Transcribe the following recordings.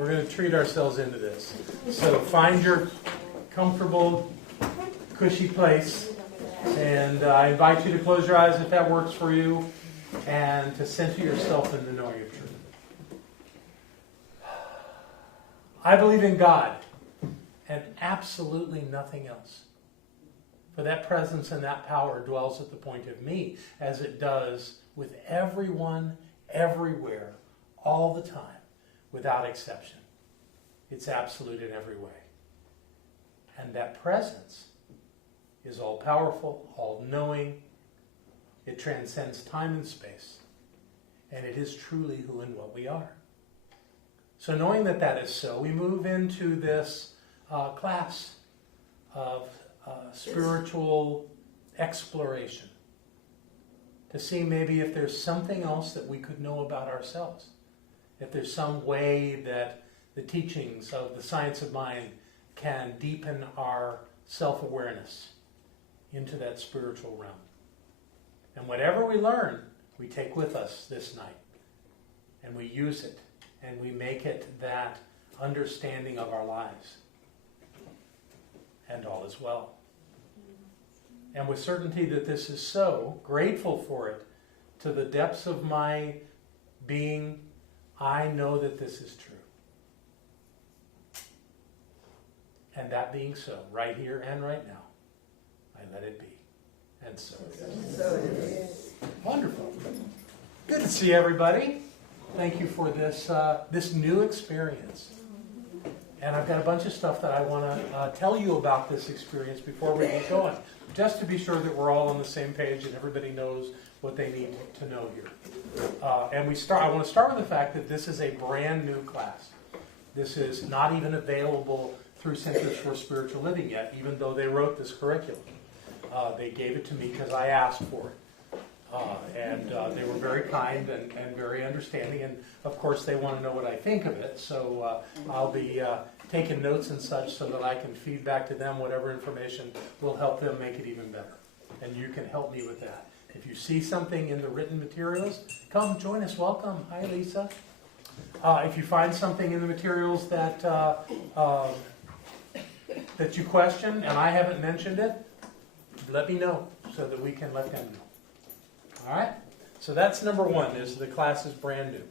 We're going to treat ourselves into this. So find your comfortable, cushy place. And I invite you to close your eyes if that works for you. And to center yourself in the knowing of truth. I believe in God and absolutely nothing else. For that presence and that power dwells at the point of me, as it does with everyone, everywhere, all the time, without exception. It's absolute in every way. And that presence is all-powerful, all-knowing. It transcends time and space. And it is truly who and what we are. So knowing that that is so, we move into this class of spiritual exploration to see maybe if there's something else that we could know about ourselves. If there's some way that the teachings of the science of mind can deepen our self-awareness into that spiritual realm. And whatever we learn, we take with us this night. And we use it. And we make it that understanding of our lives. And all is well. And with certainty that this is so, grateful for it, to the depths of my being, I know that this is true. And that being so, right here and right now, I let it be. And so it is. So it is. Wonderful. Good to see everybody. Thank you for this this new experience. And I've got a bunch of stuff that I want to tell you about this experience before we get going, just to be sure that we're all on the same page and everybody knows what they need to know here. And I want to start with the fact that this is a brand new class. This is not even available through Centers for Spiritual Living yet, even though they wrote this curriculum. They gave it to me because I asked for it. And they were very kind and very understanding. And, of course, they want to know what I think of it. So I'll be taking notes and such so that I can feed back to them whatever information will help them make it even better. And you can help me with that. If you see something in the written materials, come join us. Welcome. Hi, Lisa. If you find something in the materials that you question and I haven't mentioned it, let me know so that we can let them know. All right? So that's number one, is the class is brand new.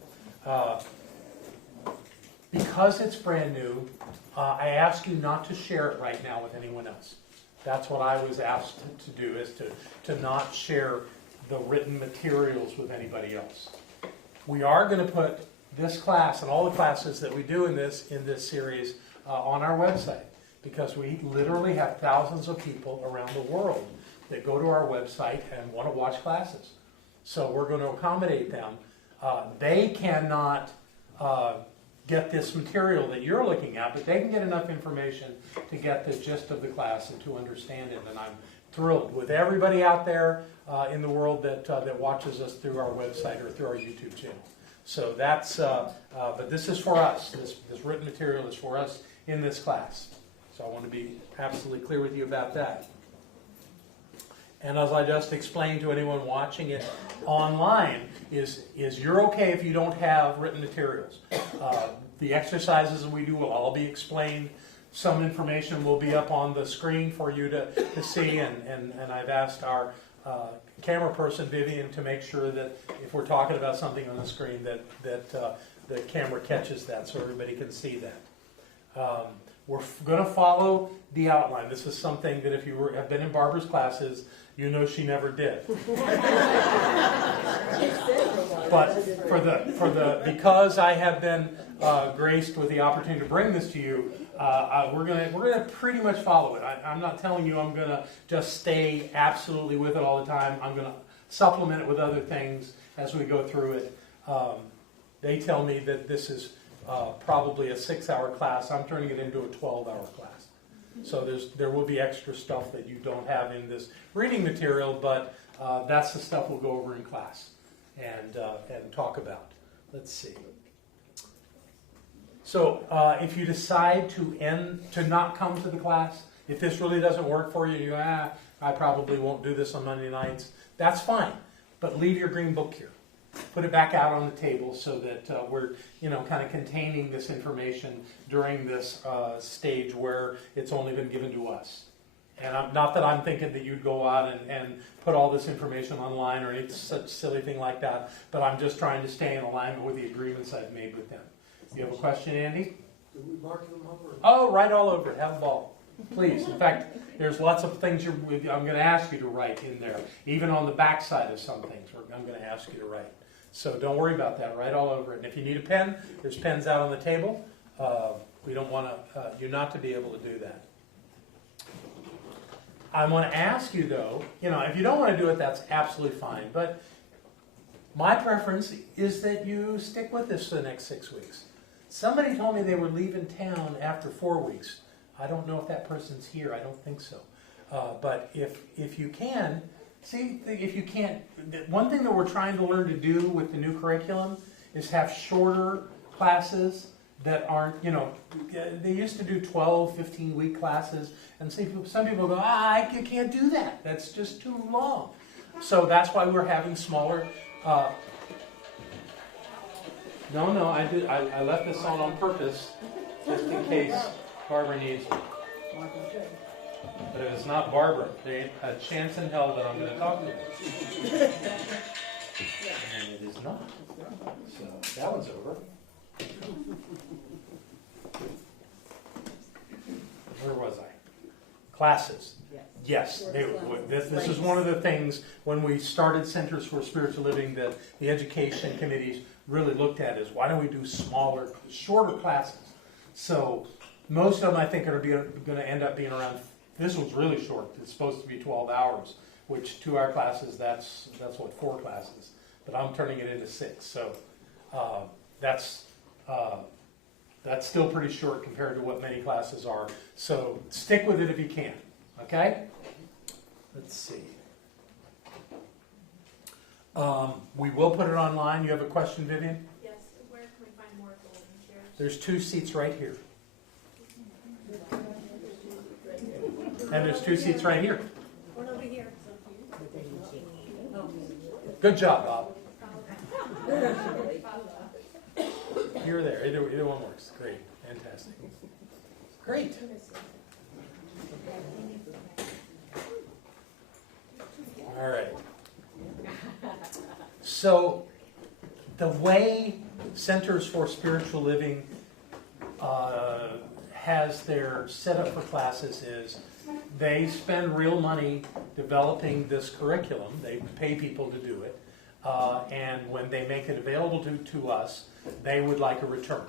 Because it's brand new, I ask you not to share it right now with anyone else. That's what I was asked to do, is to not share the written materials with anybody else. We are going to put this class and all the classes that we do in this series on our website, because we literally have thousands of people around the world that go to our website and want to watch classes. So we're going to accommodate them. They cannot get this material that you're looking at, but they can get enough information to get the gist of the class and to understand it. And I'm thrilled with everybody out there in the world that watches us through our website or through our YouTube channel. So that's, but this is for us. This written material is for us in this class. So I want to be absolutely clear with you about that. And as I just explained to anyone watching it online, is you're okay if you don't have written materials. The exercises that we do will all be explained. Some information will be up on the screen for you to see, and I've asked our camera person, Vivian, to make sure that if we're talking about something on the screen that the camera catches that so everybody can see that. We're going to follow the outline. This is something that if you have been in Barbara's classes, you know she never did. But because I have been graced with the opportunity to bring this to you, we're gonna pretty much follow it. I'm not telling you I'm gonna just stay absolutely with it all the time. I'm gonna supplement it with other things as we go through it. They tell me that this is probably a 6-hour class. I'm turning it into a 12-hour class. So there will be extra stuff that you don't have in this reading material, but that's the stuff we'll go over in class and talk about. Let's see. So if you decide to not come to the class, if this really doesn't work for you, you go, I probably won't do this on Monday nights. That's fine, but leave your green book here. put it back out on the table so that we're, kind of containing this information during this stage where it's only been given to us. And not that I'm thinking that you'd go out and put all this information online or any such silly thing like that, but I'm just trying to stay in alignment with the agreements I've made with them. You have a question, Andy? Did we mark them up? Or? Oh, write all over it. Have a ball. Please. In fact, there's lots of things I'm going to ask you to write in there. Even on the back side of some things, I'm going to ask you to write. So don't worry about that. Write all over it. And if you need a pen, there's pens out on the table. We don't want you not to be able to do that. I want to ask you, though, if you don't want to do it, that's absolutely fine. But my preference is that you stick with this for the next 6 weeks. Somebody told me they were leaving town after 4 weeks. I don't know if that person's here. I don't think so. But if you can, if you can't, one thing that we're trying to learn to do with the new curriculum is have shorter classes that aren't, they used to do 12, 15-week classes, and some people go, I can't do that. That's just too long. So that's why we're having smaller. No, I left this on purpose, just in case Barbara needs it. But if it's not Barbara, there ain't a chance in hell that I'm going to talk to her. And it is not. So that one's over. Where was I? Classes. Yes, this is one of the things when we started Centers for Spiritual Living that the education committees really looked at is why don't we do smaller, shorter classes? So most of them I think are going to end up being around. This was really short. It's supposed to be 12 hours, which 2-hour classes, that's 4 classes. But I'm turning it into 6. So that's still pretty short compared to what many classes are. So stick with it if you can. Okay? Let's see. We will put it online. You have a question, Vivian? Yes. Where can we find more golden chairs? There's 2 seats right here. And there's 2 seats right here. One over here. Good job, Bob. You're there. Either one works. Great. Fantastic. Great. All right. So the way Centers for Spiritual Living has their setup for classes is they spend real money developing this curriculum. They pay people to do it. And when they make it available to us, they would like a return.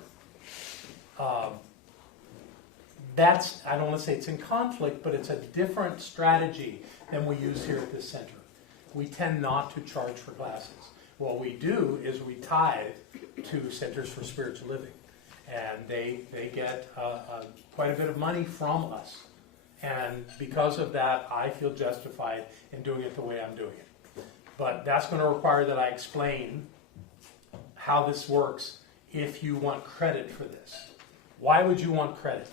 That's, I don't want to say it's in conflict, but it's a different strategy than we use here at this center. We tend not to charge for classes. What we do is we tithe to Centers for Spiritual Living. And they get quite a bit of money from us. And because of that, I feel justified in doing it the way I'm doing it. But that's going to require that I explain how this works if you want credit for this. Why would you want credit?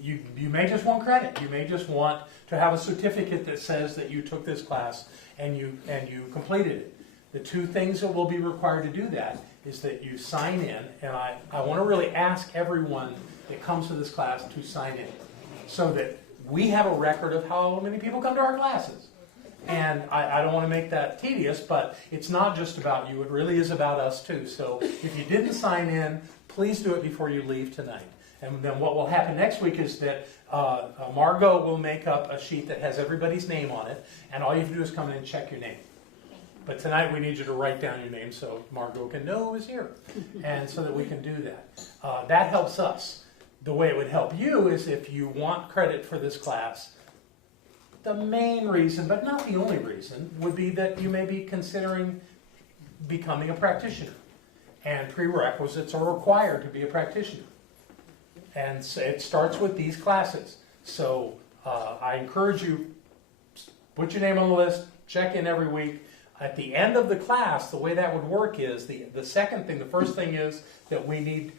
You may just want credit. You may just want to have a certificate that says that you took this class and you completed it. The 2 things that will be required to do that is that you sign in, and I want to really ask everyone that comes to this class to sign in so that we have a record of how many people come to our classes. And I don't want to make that tedious, but it's not just about you. It really is about us too. So if you didn't sign in, please do it before you leave tonight. And then what will happen next week is that Margot will make up a sheet that has everybody's name on it, and all you have to do is come in and check your name. But tonight we need you to write down your name so Margot can know who is here, and so that we can do that. That helps us. The way it would help you is if you want credit for this class, the main reason, but not the only reason, would be that you may be considering becoming a practitioner. And prerequisites are required to be a practitioner. And so it starts with these classes. So I encourage you, put your name on the list, check in every week. At the end of the class, the way that would work is, the second thing, the first thing is that we need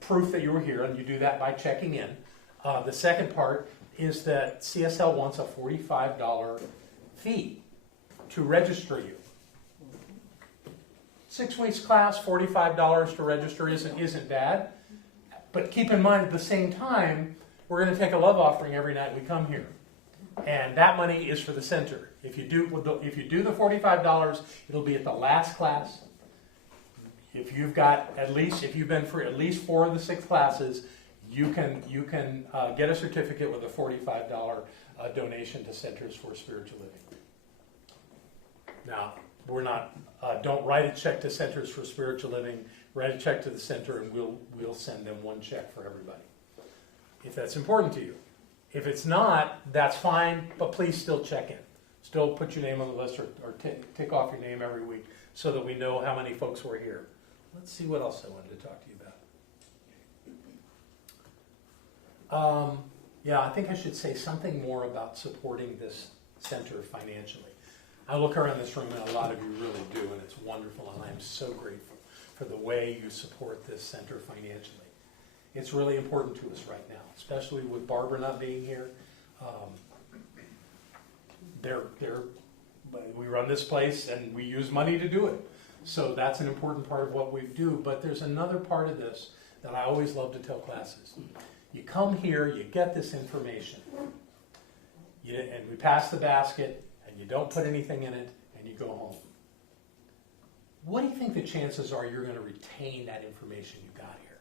proof that you were here, and you do that by checking in. The second part is that CSL wants a $45 fee to register you. 6 weeks class, $45 to register isn't bad. But keep in mind, at the same time, we're going to take a love offering every night we come here. And that money is for the center. If you do the $45, it'll be at the last class. If you've been for at least 4 of the 6 classes, you can get a certificate with a $45 donation to Centers for Spiritual Living. Now, we're not. Don't write a check to Centers for Spiritual Living. Write a check to the center, and we'll send them one check for everybody, if that's important to you. If it's not, that's fine, but please still check in. Still put your name on the list or tick off your name every week so that we know how many folks were here. Let's see what else I wanted to talk to you about. Yeah, I think I should say something more about supporting this center financially. I look around this room and a lot of you really do, and it's wonderful, and I'm so grateful for the way you support this center financially. It's really important to us right now, especially with Barbara not being here. We run this place and we use money to do it. So that's an important part of what we do. But there's another part of this that I always love to tell classes. You come here, you get this information, and we pass the basket, and you don't put anything in it, and you go home. What do you think the chances are you're going to retain that information you got here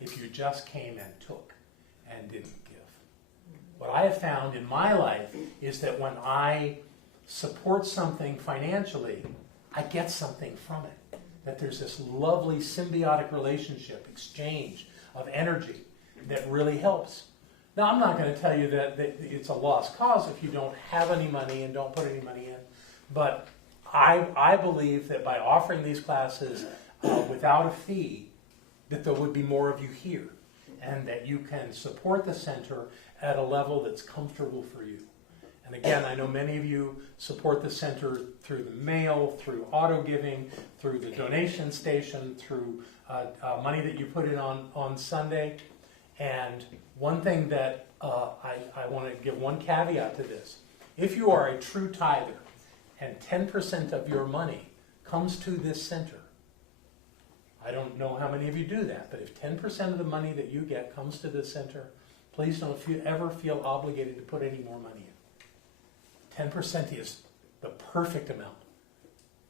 if you just came and took and didn't give? What I have found in my life is that when I support something financially, I get something from it. That there's this lovely symbiotic relationship, exchange of energy that really helps. Now, I'm not going to tell you that it's a lost cause if you don't have any money and don't put any money in, but I believe that by offering these classes without a fee, that there would be more of you here, and that you can support the center at a level that's comfortable for you. And again, I know many of you support the center through the mail, through auto giving, through the donation station, through money that you put in on Sunday. And one thing that I want to give one caveat to this. If you are a true tither and 10% of your money comes to this center, I don't know how many of you do that, but if 10% of the money that you get comes to this center, please don't ever feel obligated to put any more money in. 10% is the perfect amount.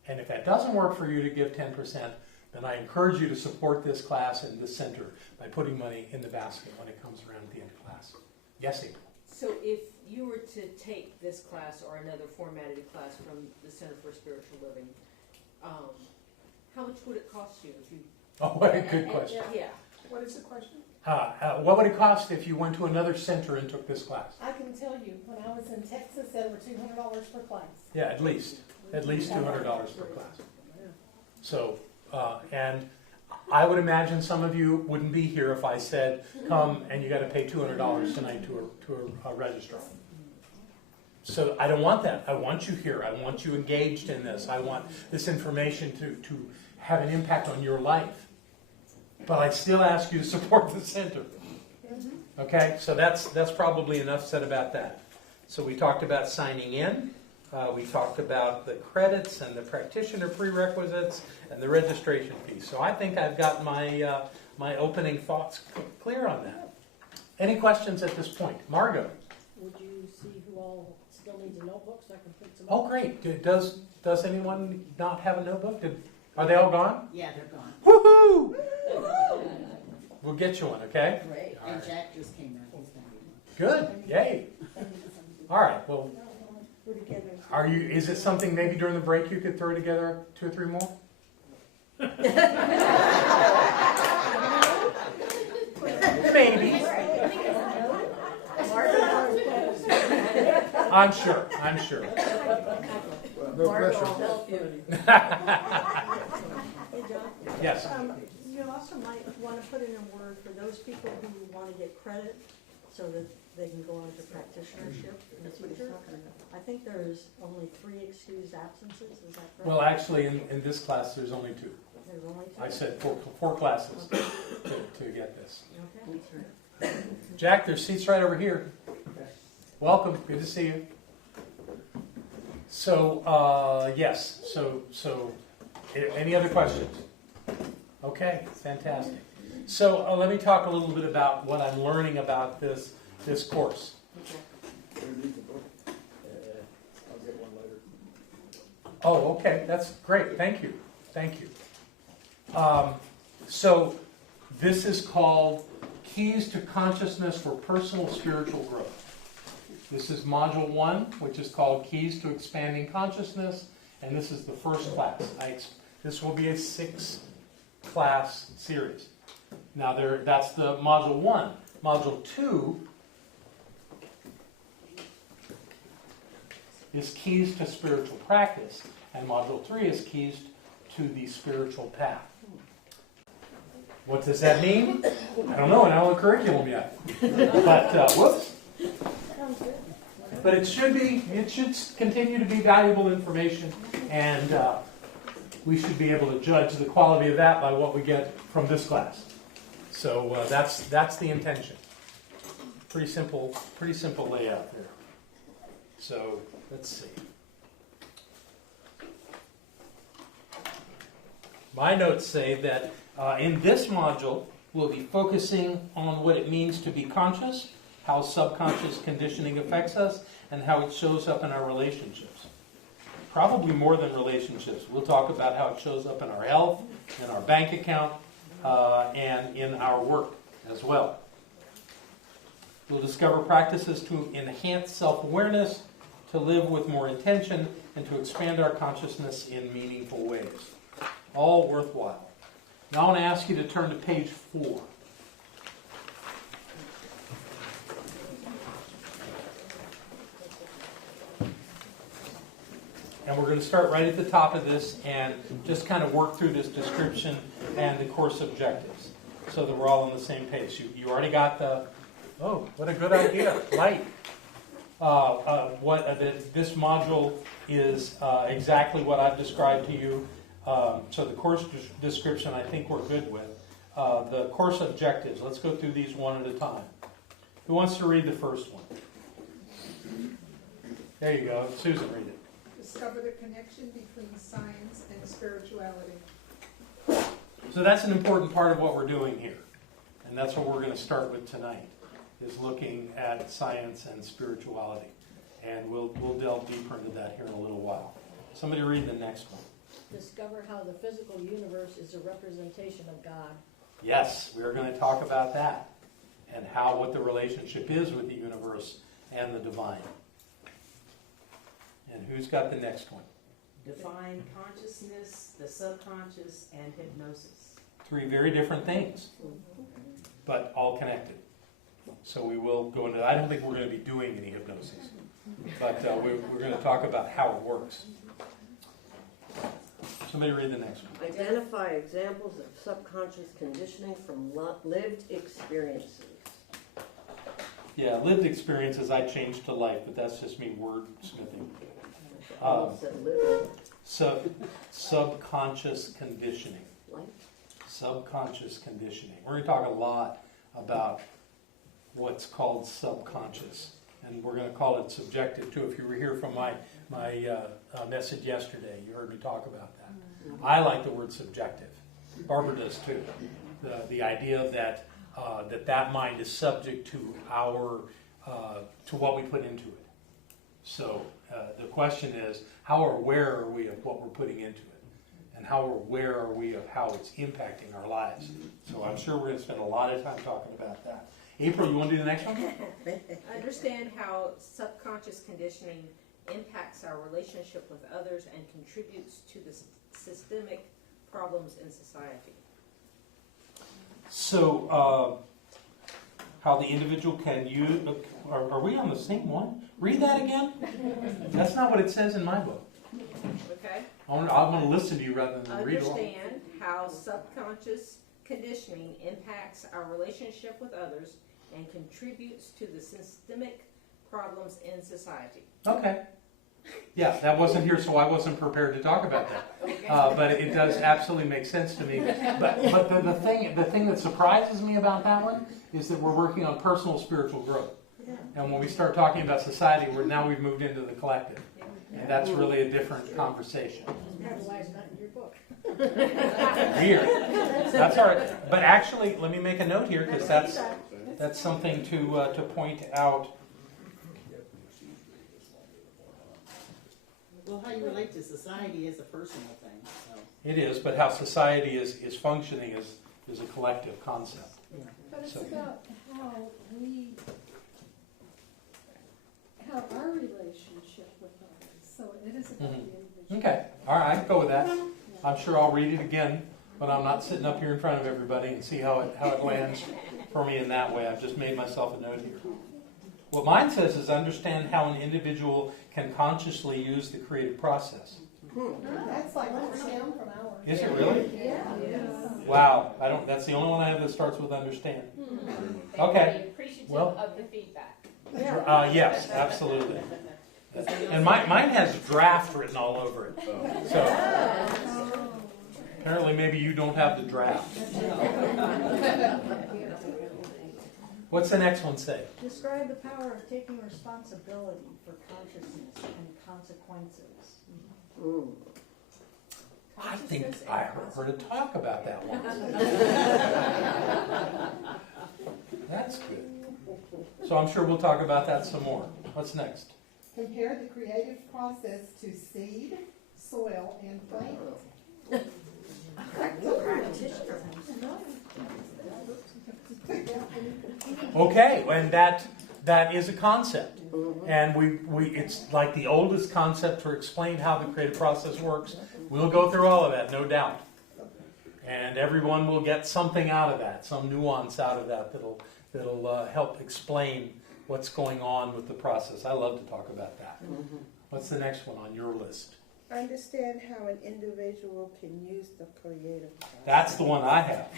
And if that doesn't work for you to give 10%, then I encourage you to support this class and this center by putting money in the basket when it comes around at the end of class. Yes, April? So if you were to take this class or another formatted class from the Center for Spiritual Living, how much would it cost you if you... Oh, what a good question. Yeah. What is the question? What would it cost if you went to another center and took this class? I can tell you, when I was in Texas, they were $200 per class. Yeah, at least $200 per class. So, and I would imagine some of you wouldn't be here if I said, come and you got to pay $200 tonight to a registrar. So I don't want that. I want you here. I want you engaged in this. I want this information to have an impact on your life. But I still ask you to support the center. Okay, so that's probably enough said about that. So we talked about signing in. We talked about the credits and the practitioner prerequisites and the registration fee. So I think I've got my opening thoughts clear on that. Any questions at this point? Margot? Would you see who all still needs a notebook so I can print some? Oh, great. Does anyone not have a notebook? Are they all gone? Yeah, they're gone. Woohoo! We'll get you one, okay? Great. All And right. Jack just came out. He's gonna be one. Good. Yay. All right. Well, We're together. is it something maybe during the break you could throw together 2 or 3 more? Maybe. I'm sure. No pressure. I'll help you. Hey, John? Yes. You also might want to put in a word for those people who want to get credit so that they can go on to practitioner-ship in the future. I think there's only 3 excused absences, is that correct? Well, actually, in this class, there's only 2. There's only 2? I said four classes to get this. Okay. Jack, there's seats right over here. Welcome. Good to see you. So, yes. So Any other questions? Okay, fantastic. So let me talk a little bit about what I'm learning about this course. I'll get one later. Oh, okay, that's great. Thank you. So this is called Keys to Consciousness for Personal Spiritual Growth. This is Module 1, which is called Keys to Expanding Consciousness, and this is the first class. This will be a 6-class series. Now, that's the Module 1. Module 2 is Keys to Spiritual Practice, and Module 3 is Keys to the Spiritual Path. What does that mean? I don't know, I don't have a curriculum yet. But, whoops. But it should continue to be valuable information, and we should be able to judge the quality of that by what we get from this class. So that's the intention. Pretty simple layout there. So let's see. My notes say that in this module, we'll be focusing on what it means to be conscious, how subconscious conditioning affects us, and how it shows up in our relationships. Probably more than relationships. We'll talk about how it shows up in our health, in our bank account, and in our work as well. We'll discover practices to enhance self-awareness, to live with more intention, and to expand our consciousness in meaningful ways. All worthwhile. Now I want to ask you to turn to page 4. And we're going to start right at the top of this and just kind of work through this description and the course objectives so that we're all on the same page. You already got the, oh, what a good idea, light. This module is exactly what I've described to you. So the course description I think we're good with. The course objectives, let's go through these one at a time. Who wants to read the first one? There you go. Susan, read it. Discover the connection between science and spirituality. So that's an important part of what we're doing here. And that's what we're going to start with tonight, is looking at science and spirituality. And we'll delve deeper into that here in a little while. Somebody read the next one. Discover how the physical universe is a representation of God. Yes, we are going to talk about that. And what the relationship is with the universe and the divine. And who's got the next one? Define consciousness, the subconscious, and hypnosis. 3 very different things, but all connected. So we will go into that. I don't think we're going to be doing any hypnosis, but we're going to talk about how it works. Somebody read the next one. Identify examples of subconscious conditioning from lived experiences. Yeah, lived experiences I changed to life, but that's just me wordsmithing. Subconscious conditioning. Subconscious conditioning. We're going to talk a lot about what's called subconscious, and we're going to call it subjective too. If you were here from my message yesterday, you heard me talk about that. I like the word subjective. Barbara does too. The idea that that mind is subject to to what we put into it. So the question is, how aware are we of what we're putting into it? And how aware are we of how it's impacting our lives? So I'm sure we're going to spend a lot of time talking about that. April, you want to do the next one? Understand how subconscious conditioning impacts our relationship with others and contributes to the systemic problems in society. So, how the individual can use... Are we on the same one? Read that again? That's not what it says in my book. Okay? I want to listen to you rather than read it. Understand how subconscious conditioning impacts our relationship with others and contributes to the systemic problems in society. Okay. Yeah, that wasn't here, so I wasn't prepared to talk about that. Okay. But it does absolutely make sense to me. But the thing that surprises me about that one is that we're working on personal spiritual growth. Yeah. And when we start talking about society, we've moved into the collective. And that's really a different conversation. Capitalize that in your book. Weird. That's all right. But actually, let me make a note here, because that's something to point out. Well, how you relate to society is a personal thing, so. It is, but how society is functioning is a collective concept. But it's So- about how our relationship with others, so it is about the individual. Okay, all right, I can go with that. I'm sure I'll read it again, but I'm not sitting up here in front of everybody and see how it lands for me in that way. I've just made myself a note here. What mine says is understand how an individual can consciously use the creative process. That's like understand from ours. Is it really? Yeah. Wow, that's the only one I have that starts with understand. Okay. Appreciative Well- of the feedback. Yes, absolutely. And mine has draft written all over it. So apparently maybe you don't have the draft. What's the next one say? Describe the power of taking responsibility for consciousness and consequences. I think I heard a talk about that one. That's good. So I'm sure we'll talk about that some more. What's next? Compare the creative process to seed, soil, and plant. Okay, and that is a concept. And it's like the oldest concept to explain how the creative process works. We'll go through all of that, no doubt. And everyone will get something out of that, some nuance out of that that'll help explain what's going on with the process. I love to talk about that. What's the next one on your list? Understand how an individual can use the creative process. That's the one I have.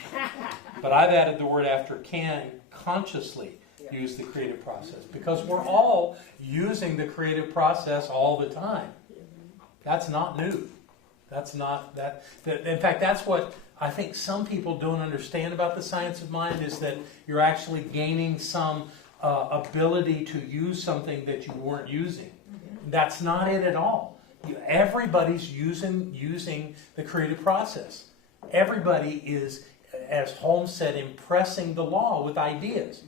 But I've added the word after can, consciously use the creative process. Because we're all using the creative process all the time. That's not new. That's not that. In fact, that's what I think some people don't understand about the science of mind, is that you're actually gaining some ability to use something that you weren't using. That's not it at all. Everybody's using the creative process. Everybody is, as Holmes said, impressing the law with ideas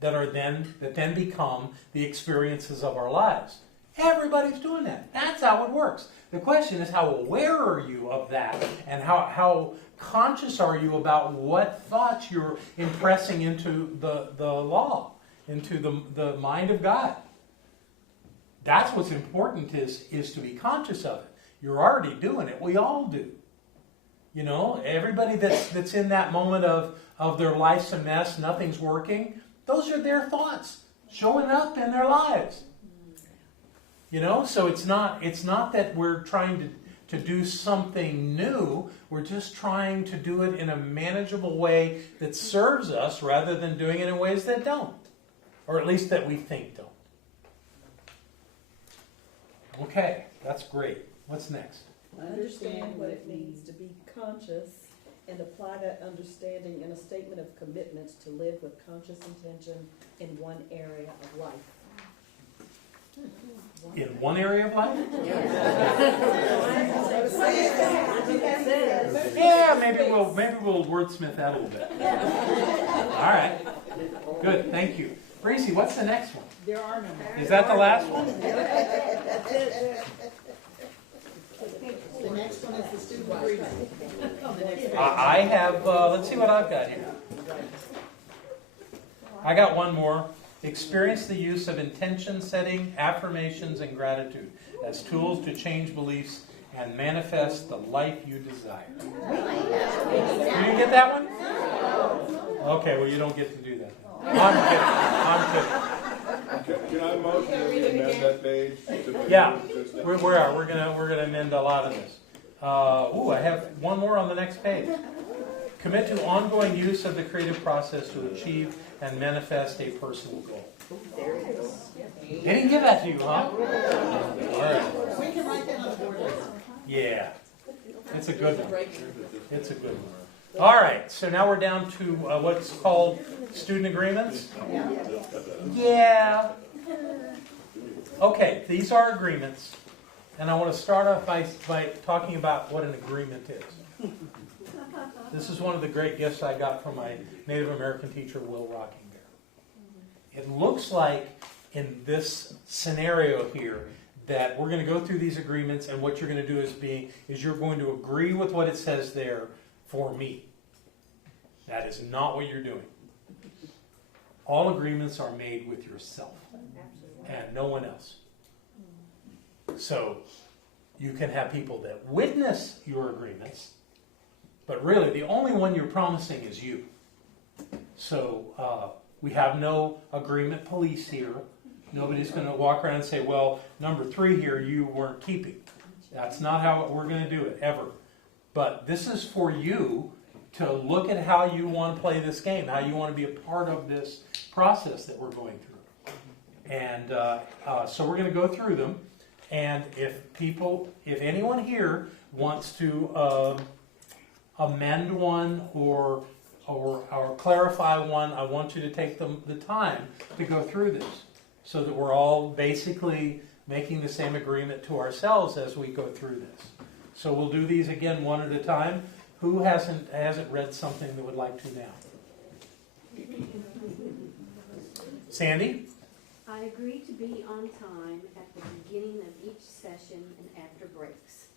that then become the experiences of our lives. Everybody's doing that. That's how it works. The question is, how aware are you of that, and how conscious are you about what thoughts you're impressing into the law, into the mind of God? That's what's important, is to be conscious of it. You're already doing it. We all do. You know, everybody that's in that moment of their life's a mess, nothing's working, those are their thoughts showing up in their lives. You know, so it's not that we're trying to do something new. We're just trying to do it in a manageable way that serves us, rather than doing it in ways that don't. Or at least that we think don't. Okay, that's great. What's next? Understand what it means to be conscious and apply that understanding in a statement of commitments to live with conscious intention in one area of life. In one area of life? Yeah, maybe we'll wordsmith that a little bit. All right. Good, thank you. Gracie, what's the next one? There are no more. Is that the last one? The next one is the student agreement. I have, let's see what I've got here. I got one more. Experience the use of intention setting, affirmations, and gratitude as tools to change beliefs and manifest the life you desire. You didn't get that one? Okay, well, you don't get to do that. I'm kidding. Can I motion to amend that page? Yeah, we're gonna amend a lot of this. I have one more on the next page. Commit to ongoing use of the creative process to achieve and manifest a personal goal. They didn't give that to you, huh? All right. We can write that on the board list. Yeah, it's a good one. It's a good one. All right, so now we're down to what's called student agreements. Yeah. Okay, these are agreements, and I want to start off by talking about what an agreement is. This is one of the great gifts I got from my Native American teacher, Will Rocking Bear. It looks like in this scenario here that we're going to go through these agreements, and what you're going to do is you're going to agree with what it says there for me. That is not what you're doing. All agreements are made with yourself and no one else. So you can have people that witness your agreements, but really the only one you're promising is you. So we have no agreement police here. Nobody's going to walk around and say, well, number 3 here you weren't keeping. That's not how we're going to do it, ever. But this is for you to look at how you want to play this game, how you want to be a part of this process that we're going through. And so we're going to go through them. And if anyone here wants to amend one or clarify one, I want you to take the time to go through this so that we're all basically making the same agreement to ourselves as we go through this. So we'll do these again one at a time. Who hasn't read something that would like to now? Sandy? I agree to be on time at the beginning of each session and after breaks.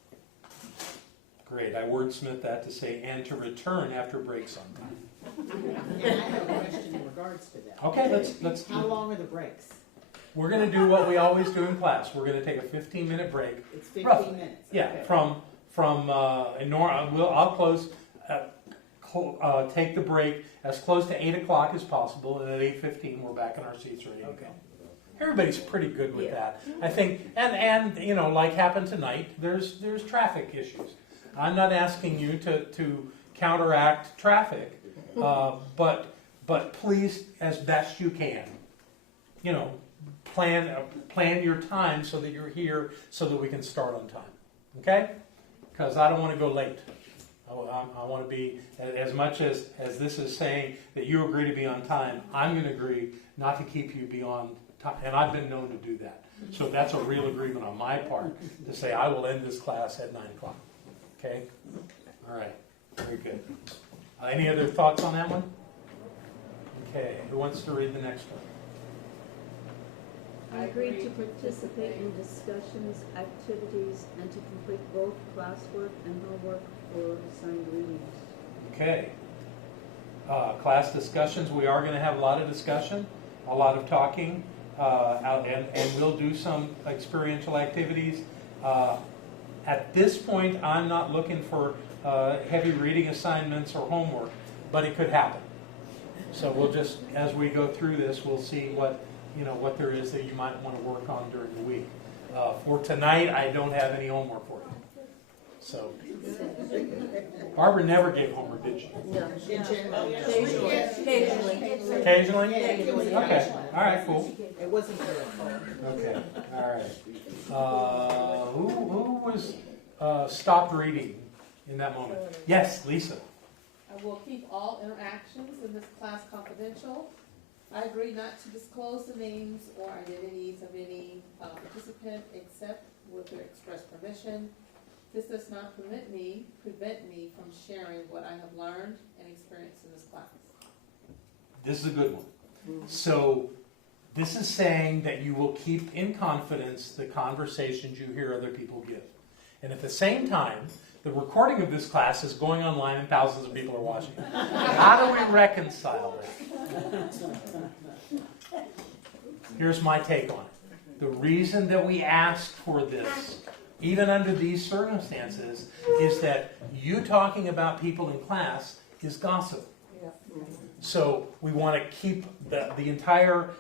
Great. I wordsmithed that to say, and to return after breaks on time. And I have a question in regards to that. Okay, let's How long are the breaks? We're going to do what we always do in class. We're going to take a 15-minute break. It's 15 roughly. minutes. Yeah, Okay. I'll close, take the break as close to 8 o'clock as possible, and at 8:15 we're back in our seats ready to go. Everybody's pretty good with that, I think. And you know, like happened tonight, there's traffic issues. I'm not asking you to counteract traffic, but please, as best you can, you know, plan your time so that you're here so that we can start on time. Okay? Because I don't want to go late. I want to be, as much as this is saying that you agree to be on time, I'm going to agree not to keep you beyond time. And I've been known to do that. So that's a real agreement on my part to say I will end this class at 9 o'clock. Okay? All right. Very good. Any other thoughts on that one? Okay. Who wants to read the next one? I agree to participate in discussions, activities, and to complete both classwork and homework for assigned readings. Okay. Class discussions. We are going to have a lot of discussion, a lot of talking, and we'll do some experiential activities. At this point, I'm not looking for heavy reading assignments or homework, but it could happen. So we'll just, as we go through this, we'll see what there is that you might want to work on during the week. For tonight, I don't have any homework for you. So, Barbara never gave homework, did she? No. Occasionally? Okay. All right, cool. It wasn't very fun. Okay. All right. Who was stopped reading in that moment? Yes, Lisa. I will keep all interactions in this class confidential. I agree not to disclose the names or identities of any participant except with their express permission. This does not prevent me from sharing what I have learned and experienced in this class. This is a good one. So this is saying that you will keep in confidence the conversations you hear other people give. And at the same time, the recording of this class is going online and thousands of people are watching. How do we reconcile that? Here's my take on it. The reason that we ask for this, even under these circumstances, is that you talking about people in class is gossip. So we want to keep the entire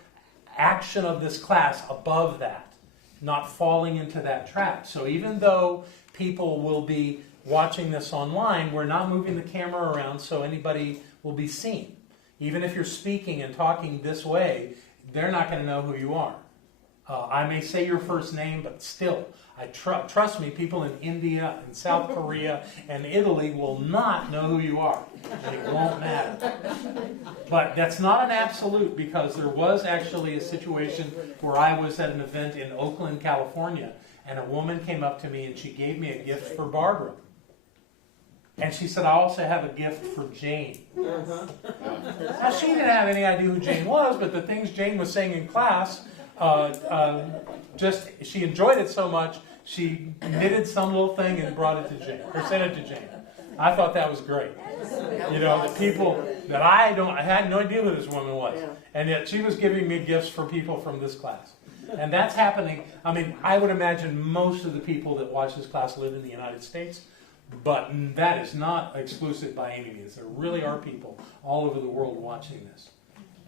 action of this class above that, not falling into that trap. So even though people will be watching this online, we're not moving the camera around so anybody will be seen. Even if you're speaking and talking this way, they're not going to know who you are. I may say your first name, but still, trust me, people in India and South Korea and Italy will not know who you are. And it won't matter. But that's not an absolute, because there was actually a situation where I was at an event in Oakland, California, and a woman came up to me and she gave me a gift for Barbara. And she said, I also have a gift for Jane. Now, she didn't have any idea who Jane was, but the things Jane was saying in class, she enjoyed it so much, she knitted some little thing and brought it to Jane, or sent it to Jane. I thought that was great. You know, the people that I had no idea who this woman was. And yet she was giving me gifts for people from this class. And that's happening. I mean, I would imagine most of the people that watch this class live in the United States. But that is not exclusive by any means. There really are people all over the world watching this.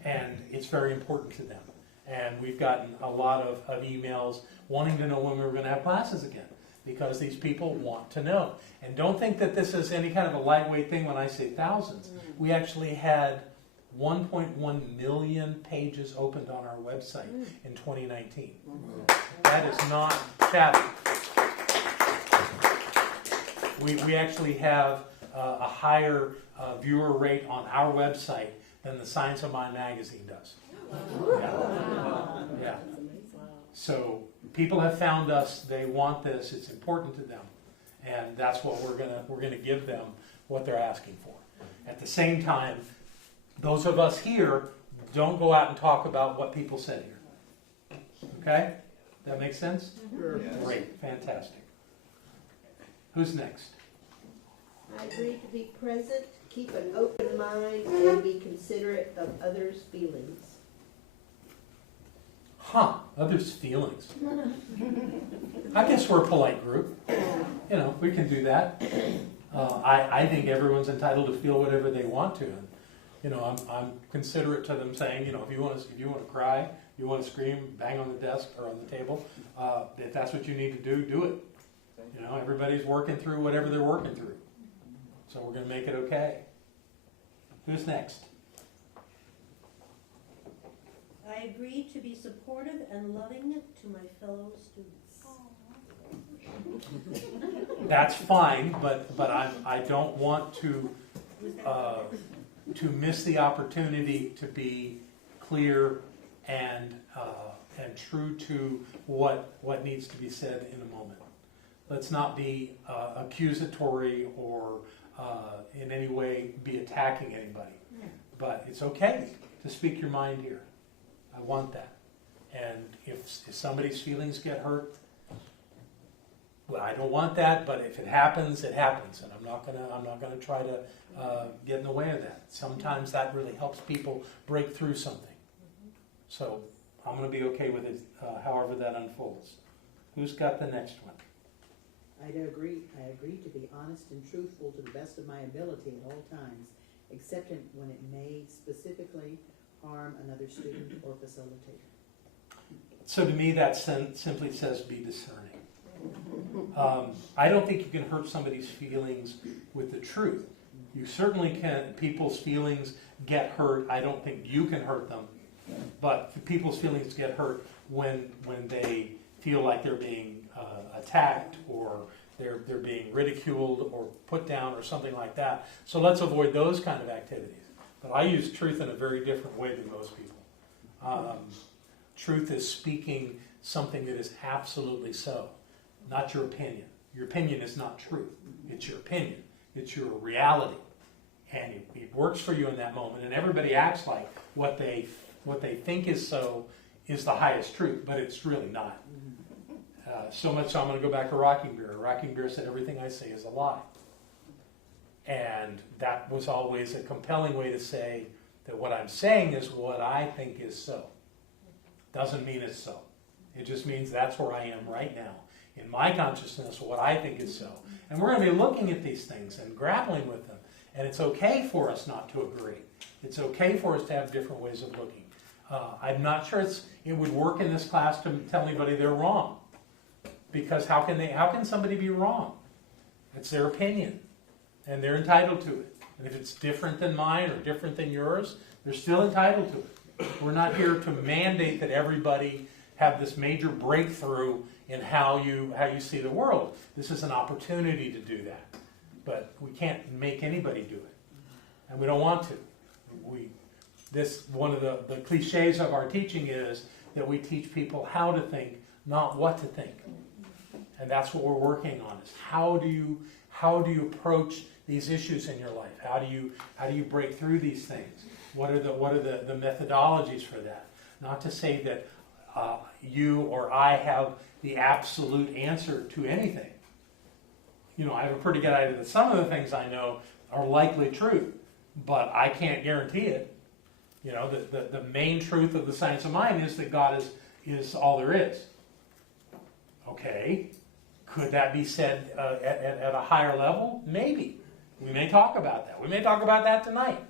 And it's very important to them. And we've gotten a lot of emails wanting to know when we're going to have classes again. Because these people want to know. And don't think that this is any kind of a lightweight thing when I say thousands. We actually had 1.1 million pages opened on our website in 2019. That is not shabby. We actually have a higher viewer rate on our website than the Science of Mind magazine does. Yeah. So people have found us. They want this. It's important to them, and that's what we're gonna give them what they're asking for. At the same time, those of us here don't go out and talk about what people said here. Okay? That makes sense? Sure. Great. Fantastic. Who's next? I agree to be present, keep an open mind, and be considerate of others' feelings. Others' feelings. I guess we're a polite group. You know, we can do that. I think everyone's entitled to feel whatever they want to. And, you know, I'm considerate to them saying, you know, if you want to cry, you want to scream, bang on the desk or on the table, if that's what you need to do, do it. You know, everybody's working through whatever they're working through. So we're going to make it okay. Who's next? I agree to be supportive and loving to my fellow students. That's fine, but I don't want to miss the opportunity to be clear and true to what needs to be said in a moment. Let's not be accusatory or in any way be attacking anybody. But it's okay to speak your mind here. I want that. And if somebody's feelings get hurt, well, I don't want that. But if it happens, it happens, and I'm not gonna try to get in the way of that. Sometimes that really helps people break through something. So I'm gonna be okay with it, however that unfolds. Who's got the next one? I agree to be honest and truthful to the best of my ability at all times, except when it may specifically harm another student or facilitator. So to me, that simply says be discerning. I don't think you can hurt somebody's feelings with the truth. You certainly can. People's feelings get hurt. I don't think you can hurt them. But people's feelings get hurt when they feel like they're being attacked or they're being ridiculed or put down or something like that. So let's avoid those kind of activities. But I use truth in a very different way than most people. Truth is speaking something that is absolutely so, not your opinion. Your opinion is not truth. It's your opinion. It's your reality. And it works for you in that moment. And everybody acts like what they think is so is the highest truth, but it's really not. So much so I'm going to go back to Rocking Beer. Rocking Beer said everything I say is a lie. And that was always a compelling way to say that what I'm saying is what I think is so. Doesn't mean it's so. It just means that's where I am right now. In my consciousness, what I think is so. And we're going to be looking at these things and grappling with them. And it's okay for us not to agree. It's okay for us to have different ways of looking. I'm not sure it would work in this class to tell anybody they're wrong. Because how can somebody be wrong? It's their opinion. And they're entitled to it. And if it's different than mine or different than yours, they're still entitled to it. We're not here to mandate that everybody have this major breakthrough in how you see the world. This is an opportunity to do that. But we can't make anybody do it. And we don't want to. One of the cliches of our teaching is that we teach people how to think, not what to think. And that's what we're working on, is how do you approach these issues in your life? How do you break through these things? What are the methodologies for that? Not to say that you or I have the absolute answer to anything. You know, I have a pretty good idea that some of the things I know are likely true, but I can't guarantee it. You know, the main truth of the science of mind is that God is all there is. Okay, could that be said at a higher level? Maybe. We may talk about that. We may talk about that tonight.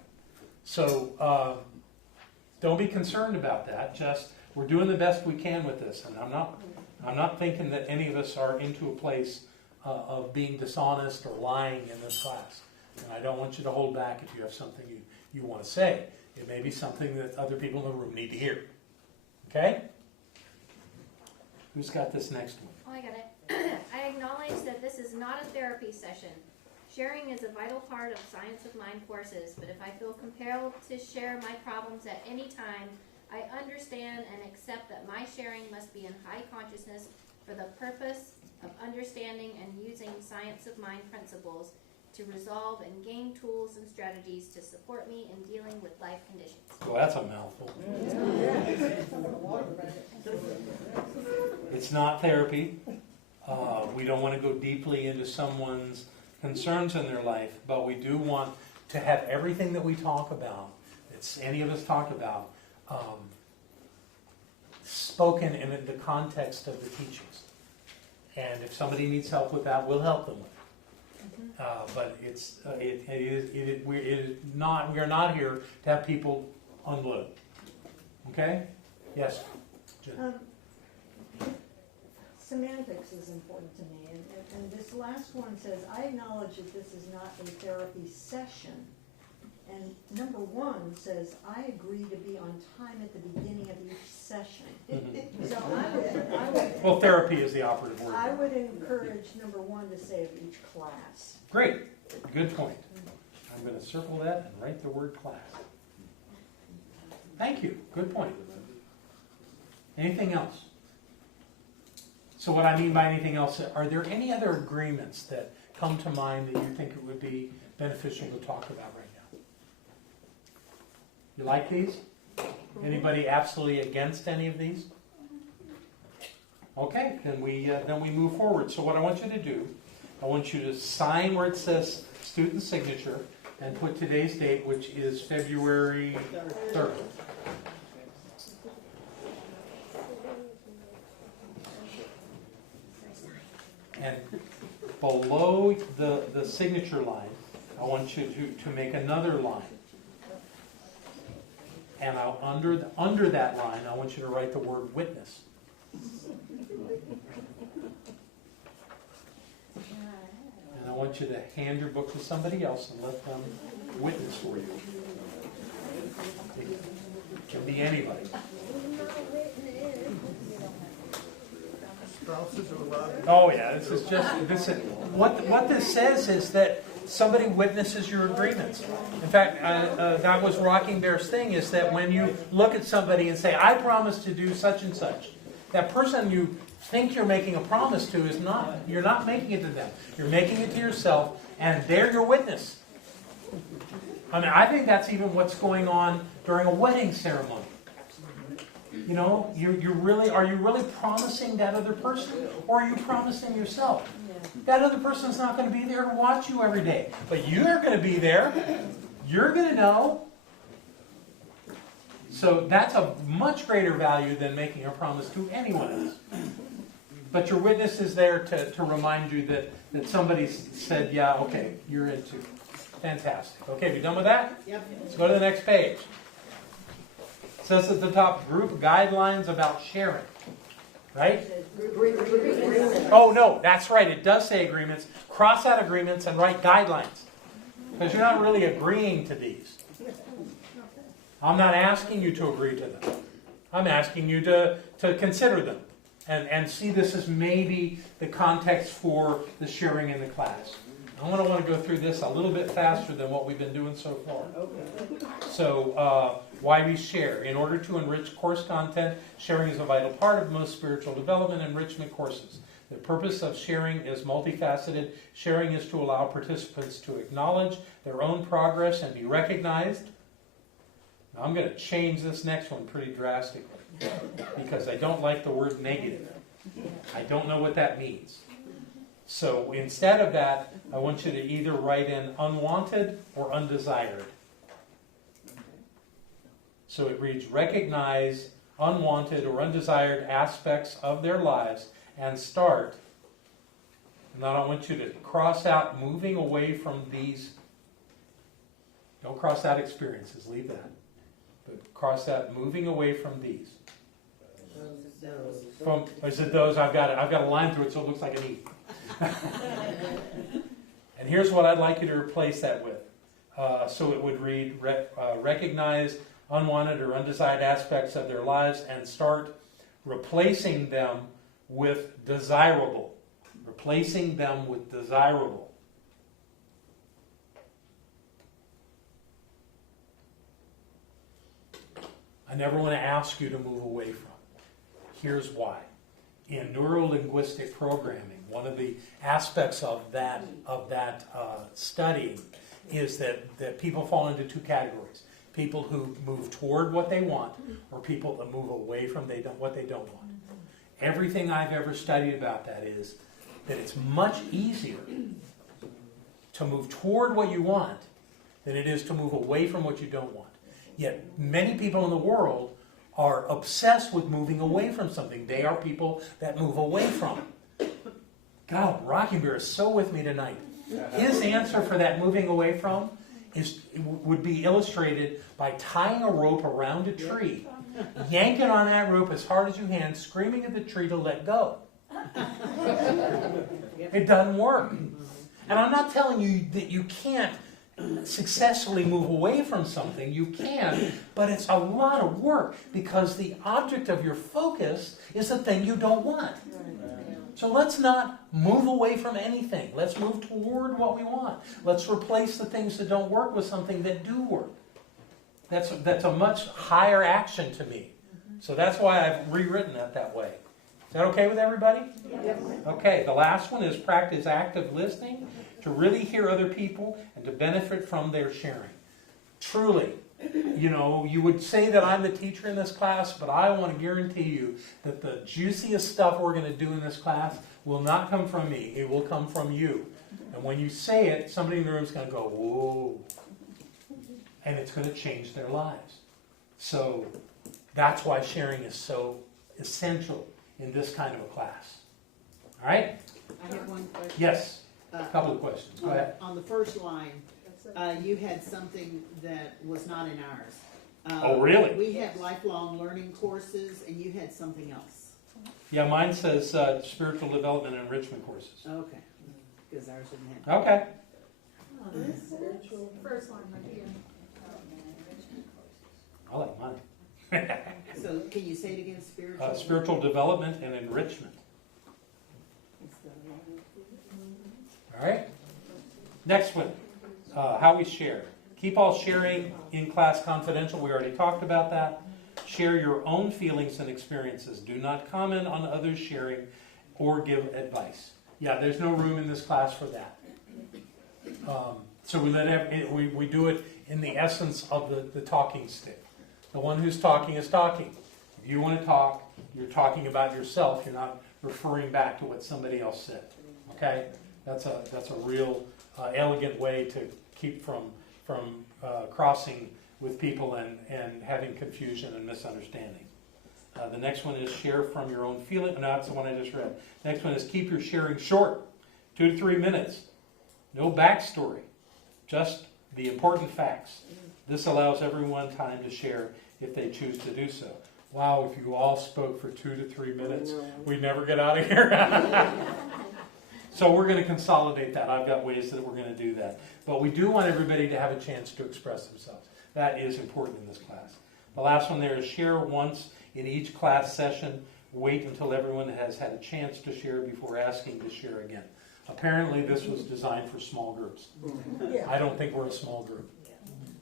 So don't be concerned about that. Just we're doing the best we can with this, and I'm not thinking that any of us are into a place of being dishonest or lying in this class. And I don't want you to hold back if you have something you want to say. It may be something that other people in the room need to hear. Okay? Who's got this next one? Oh, I got it. I acknowledge that this is not a therapy session. Sharing is a vital part of Science of Mind courses, but if I feel compelled to share my problems at any time, I understand and accept that my sharing must be in high consciousness for the purpose of understanding and using Science of Mind principles to resolve and gain tools and strategies to support me in dealing with life conditions. Well, that's a mouthful. It's not therapy. We don't want to go deeply into someone's concerns in their life, but we do want to have everything that we talk about, that any of us talk about, spoken in the context of the teachings. And if somebody needs help with that, we'll help them with it. But we are not here to have people unload. Okay? Yes? Jen. Semantics is important to me, and this last one says, I acknowledge that this is not a therapy session. And number 1 says, I agree to be on time at the beginning of each session. So I would well, therapy is the operative word. I would encourage number 1 to say of each class. Great. Good point. I'm going to circle that and write the word class. Thank you. Good point. Anything else? So what I mean by anything else, are there any other agreements that come to mind that you think it would be beneficial to talk about right now? You like these? Anybody absolutely against any of these? Okay, then we move forward. So what I want you to do, I want you to sign where it says student signature and put today's date, which is February 3rd. And below the signature line, I want you to make another line. And under that line, I want you to write the word witness. And I want you to hand your book to somebody else and let them witness for you. It can be anybody. Spouses are allowed. Oh yeah, this is what this says is that somebody witnesses your agreements. In fact, that was Rocking Bear's thing, is that when you look at somebody and say, I promise to do such and such, that person you think you're making a promise to is not, you're not making it to them. You're making it to yourself, and they're your witness. I mean, I think that's even what's going on during a wedding ceremony. You know, are you really promising that other person, or are you promising yourself? That other person's not going to be there to watch you every day, but you're going to be there. You're going to know. So that's a much greater value than making a promise to anyone else. But your witness is there to remind you that somebody said, yeah, okay, you're into. Fantastic. Okay, we done with that? Yep. Let's go to the next page. It says at the top, group guidelines about sharing. Right? Oh, no, that's right. It does say agreements. Cross out agreements and write guidelines. Because you're not really agreeing to these. I'm not asking you to agree to them. I'm asking you to consider them. And see this as maybe the context for the sharing in the class. I'm going to want to go through this a little bit faster than what we've been doing so far. So, why we share. In order to enrich course content, sharing is a vital part of most spiritual development enrichment courses. The purpose of sharing is multifaceted. Sharing is to allow participants to acknowledge their own progress and be recognized. Now, I'm going to change this next one pretty drastically because I don't like the word negative. I don't know what that means. So instead of that, I want you to either write in unwanted or undesired. So it reads, recognize unwanted or undesired aspects of their lives and start. And then I want you to cross out moving away from these. Don't cross out experiences, leave that. But cross out moving away from these. From, is it those? I've got a line through it so it looks like an E. And here's what I'd like you to replace that with. So it would read, recognize unwanted or undesired aspects of their lives and start replacing them with desirable. Replacing them with desirable. I never want to ask you to move away from. Here's why. In neuro-linguistic programming, one of the aspects of that studying is that people fall into two categories. People who move toward what they want, or people that move away from what they don't want. Everything I've ever studied about that is that it's much easier to move toward what you want than it is to move away from what you don't want. Yet many people in the world are obsessed with moving away from something. They are people that move away from it. God, Rocking Bear is so with me tonight. His answer for that moving away from would be illustrated by tying a rope around a tree, yanking on that rope as hard as you can, screaming at the tree to let go. It doesn't work. And I'm not telling you that you can't successfully move away from something. You can, but it's a lot of work because the object of your focus is the thing you don't want. So let's not move away from anything. Let's move toward what we want. Let's replace the things that don't work with something that do work. That's a much higher action to me. So that's why I've rewritten that way. Is that okay with everybody? Yes. Okay, the last one is practice active listening to really hear other people and to benefit from their sharing. Truly, you would say that I'm the teacher in this class, but I want to guarantee you that the juiciest stuff we're going to do in this class will not come from me. It will come from you. And when you say it, somebody in the room is going to go, whoa. And it's going to change their lives. So that's why sharing is so essential in this kind of a class. All right? I have one question. Yes. A couple of questions. Go ahead. On the first line, you had something that was not in ours. Oh, really? We have lifelong learning courses, and you had something else. Yeah, mine says spiritual development and enrichment courses. Okay. Because ours didn't have. Okay. Spiritual. First line right here. I like mine. So can you say it again? Spiritual? Spiritual development and enrichment. All right. Next one. How we share. Keep all sharing in class confidential. We already talked about that. Share your own feelings and experiences. Do not comment on others sharing or give advice. Yeah, there's no room in this class for that. So we do it in the essence of the talking stick. The one who's talking is talking. If you want to talk, you're talking about yourself. You're not referring back to what somebody else said. Okay? That's a real elegant way to keep from crossing with people and having confusion and misunderstanding. The next one is share from your own feeling. No, that's the one I just read. Next one is keep your sharing short, 2 to 3 minutes. No backstory, just the important facts. This allows everyone time to share if they choose to do so. Wow, if you all spoke for 2 to 3 minutes, we'd never get out of here. So we're going to consolidate that. I've got ways that we're going to do that. But we do want everybody to have a chance to express themselves. That is important in this class. The last one there is share once in each class session. Wait until everyone has had a chance to share before asking to share again. Apparently this was designed for small groups. I don't think we're a small group.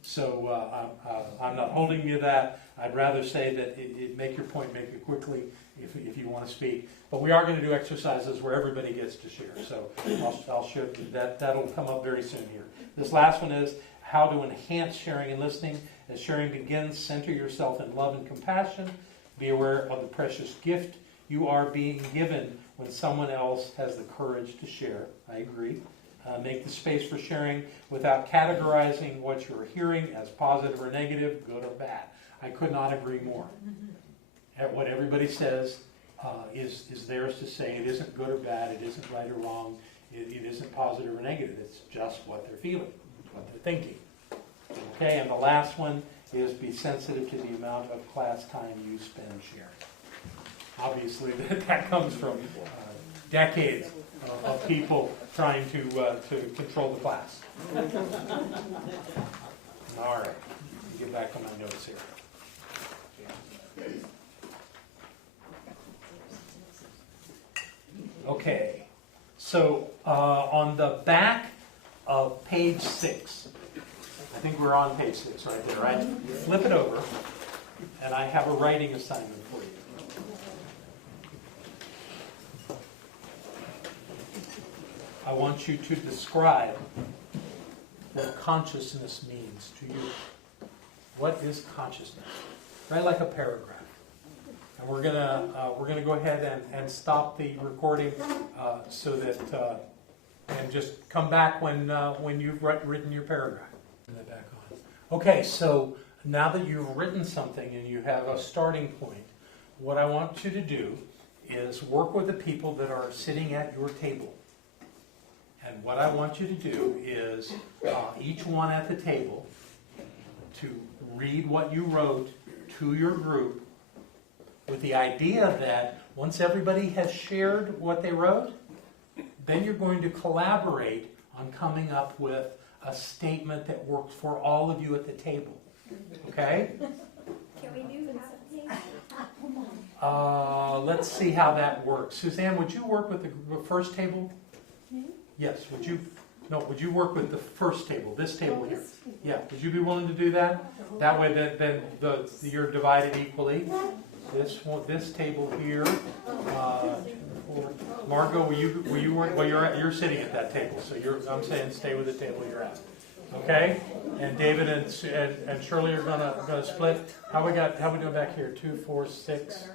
So I'm not holding you to that. I'd rather say that make your point, make it quickly if you want to speak. But we are going to do exercises where everybody gets to share. So I'll show you that. That'll come up very soon here. This last one is how to enhance sharing and listening. As sharing begins, center yourself in love and compassion. Be aware of the precious gift you are being given when someone else has the courage to share. I agree. Make the space for sharing without categorizing what you're hearing as positive or negative, good or bad. I could not agree more. What everybody says is theirs to say. It isn't good or bad. It isn't right or wrong. It isn't positive or negative. It's just what they're feeling, what they're thinking. Okay, and the last one is be sensitive to the amount of class time you spend sharing. Obviously, that comes from decades of people trying to control the class. All right, get back to my notes here. Okay, so on the back of page 6, I think we're on page 6 right there, right? Flip it over, and I have a writing assignment for you. I want you to describe what consciousness means to you. What is consciousness? Write like a paragraph. And we're gonna go ahead and stop the recording so that and just come back when you've written your paragraph. Turn that back on. Okay, so now that you've written something and you have a starting point, what I want you to do is work with the people that are sitting at your table. And what I want you to do is each one at the table to read what you wrote to your group with the idea that once everybody has shared what they wrote, then you're going to collaborate on coming up with a statement that works for all of you at the table. Okay? Can we do that? Let's see how that works. Suzanne, would you work with the first table? Yes, would you work with the first table, this table here? Yeah, would you be willing to do that? That way then you're divided equally. This table here. Margot, will you work? Well, you're sitting at that table, so I'm saying stay with the table you're at. Okay? And David and Shirley are gonna split. How we doing back here? 2, 4, 6.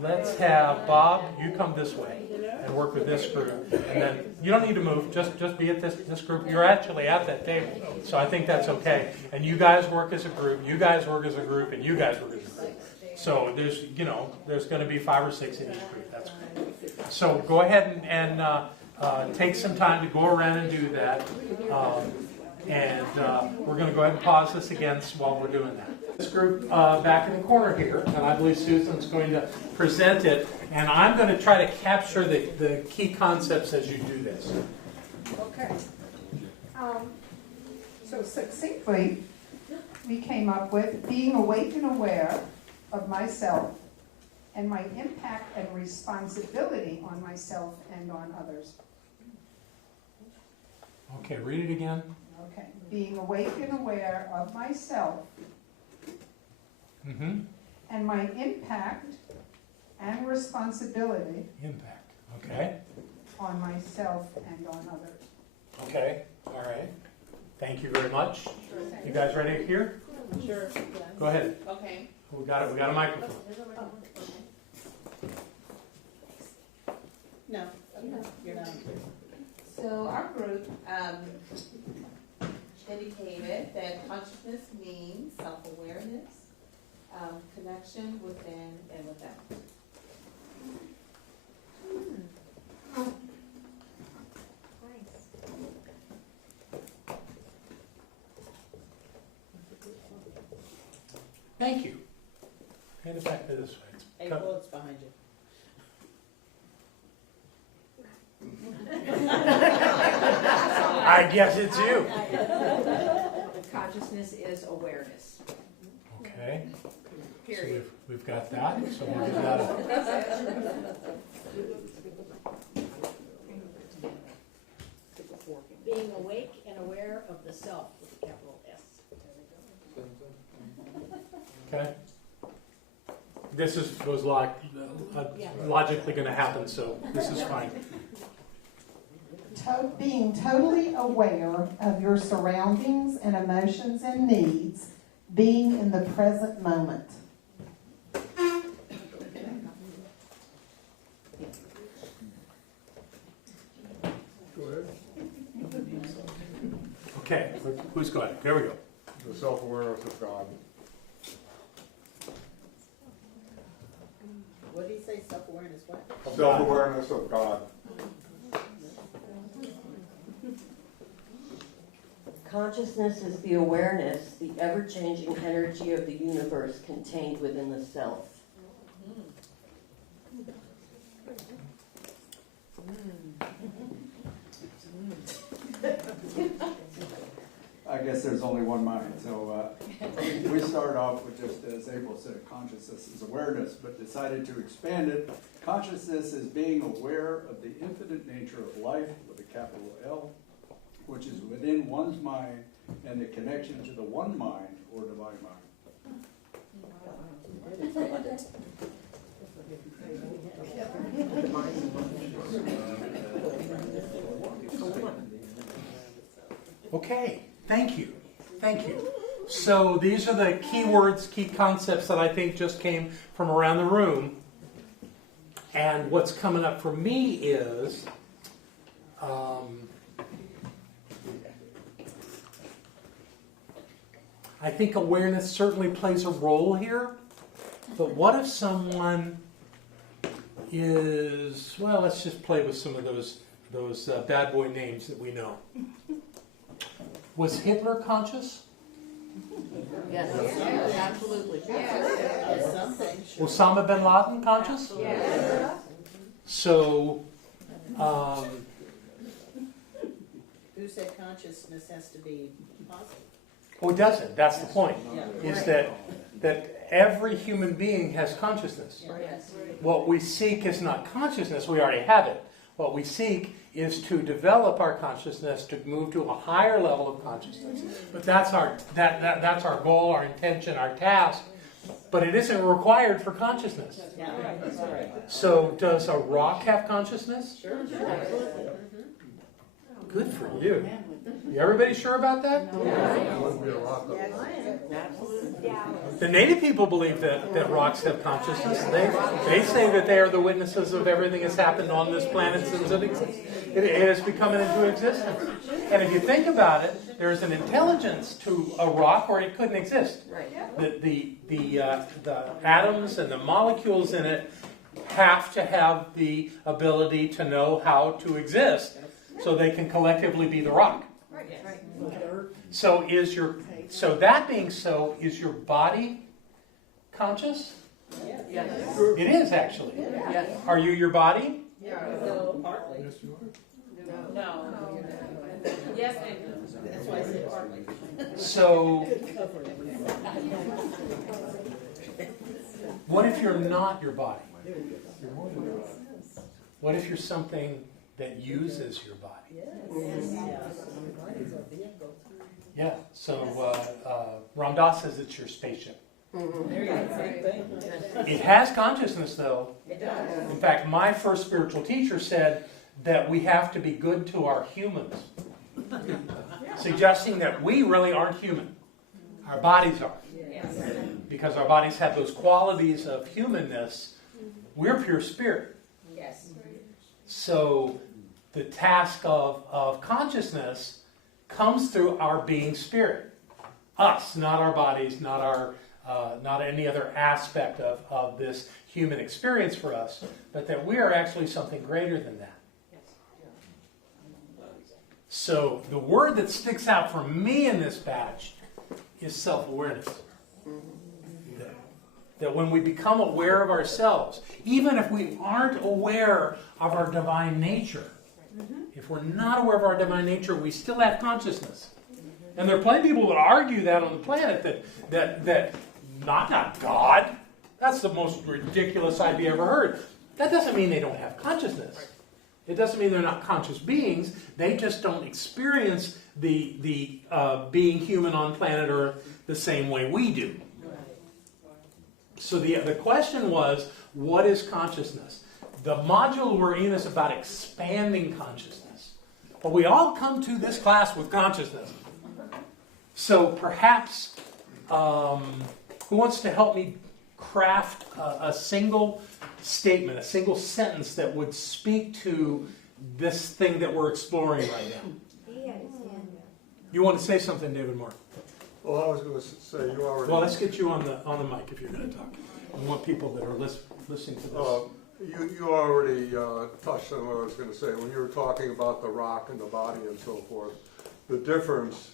Let's have Bob, you come this way and work with this group. And then you don't need to move, just be at this group. You're actually at that table, so I think that's okay. And you guys work as a group, you guys work as a group, and you guys work as a group. So there's going to be 5 or 6 in each group. That's great. So go ahead and take some time to go around and do that. And we're going to go ahead and pause this again while we're doing that. This group back in the corner here, and I believe Susan's going to present it, and I'm going to try to capture the key concepts as you do this. Okay. So succinctly, we came up with being awake and aware of myself and my impact and responsibility on myself and on others. Okay, read it again. Okay. Being awake and aware of myself and my impact and responsibility okay, on myself and on others. Okay, all right. Thank you very much. You guys ready to hear? Sure. Go ahead. Okay. We got a microphone. No, you're not. So our group indicated that consciousness means self-awareness, connection within and without. Thank you. Hand it back to this way. April, it's behind you. I guess it's you. Consciousness is awareness. Okay. Period. So we've got that. So we'll get that up. Being awake and aware of the self with a capital S. Okay? This was logically going to happen, so this is fine. Being totally aware of your surroundings and emotions and needs, being in the present moment. Go ahead. Okay, who's going? There we go. The self-awareness of God. What did he say, self-awareness, what? Self-awareness of God. Consciousness is the awareness, the ever-changing energy of the universe contained within the self. I guess there's only one mind, so we start off with just, as April said, consciousness is awareness, but decided to expand it. Consciousness is being aware of the infinite nature of life, with a capital L, which is within one's mind, and the connection to the one mind, or divine mind. Okay, thank you. Thank you. So these are the key words, key concepts that I think just came from around the room. And what's coming up for me is I think awareness certainly plays a role here. But what if someone is, well, let's just play with some of those bad boy names that we know. Was Hitler conscious? Yes, absolutely. Yes. Osama bin Laden conscious? Yes. So, Who said consciousness has to be positive? oh, it doesn't. That's the point. Yeah. Is that every human being has consciousness. Yes. What we seek is not consciousness. We already have it. What we seek is to develop our consciousness to move to a higher level of consciousness. But that's our goal, our intention, our task. But it isn't required for consciousness. Yeah, that's right. So does a rock have consciousness? Sure. Absolutely. Good for you. Everybody sure about that? Absolutely. The native people believe that rocks have consciousness. They say that they are the witnesses of everything that's happened on this planet since it has become into existence. And if you think about it, there's an intelligence to a rock or it couldn't exist. The atoms and the molecules in it have to have the ability to know how to exist so they can collectively be the rock. So that being so, is your body conscious? Yes. It is actually. Yes. Are you your body? No, partly. Yes, you are. No. Yes, and no. That's why I said partly. So, what if you're not your body? What if you're something that uses your body? Yeah, so Rhonda says it's your spaceship. It has consciousness, though. It does. In fact, my first spiritual teacher said that we have to be good to our humans, suggesting that we really aren't human. Our bodies are. Because our bodies have those qualities of humanness. We're pure spirit. Yes. So the task of consciousness comes through our being spirit. Us, not our bodies, not any other aspect of this human experience for us, but that we are actually something greater than that. So the word that sticks out for me in this batch is self-awareness. That when we become aware of ourselves, even if we aren't aware of our divine nature, if we're not aware of our divine nature, we still have consciousness. And there are plenty of people that argue that on the planet, that not God. That's the most ridiculous idea ever heard. That doesn't mean they don't have consciousness. It doesn't mean they're not conscious beings. They just don't experience the being human on planet Earth the same way we do. So the question was, what is consciousness? The module we're in is about expanding consciousness. But we all come to this class with consciousness. So perhaps, who wants to help me craft a single statement, a single sentence that would speak to this thing that we're exploring right now? You want to say something, David Moore? Well, I was going to say, you already... Well, let's get you on the mic if you're going to talk. I want people that are listening to this. You already touched on what I was going to say. When you were talking about the rock and the body and so forth, the difference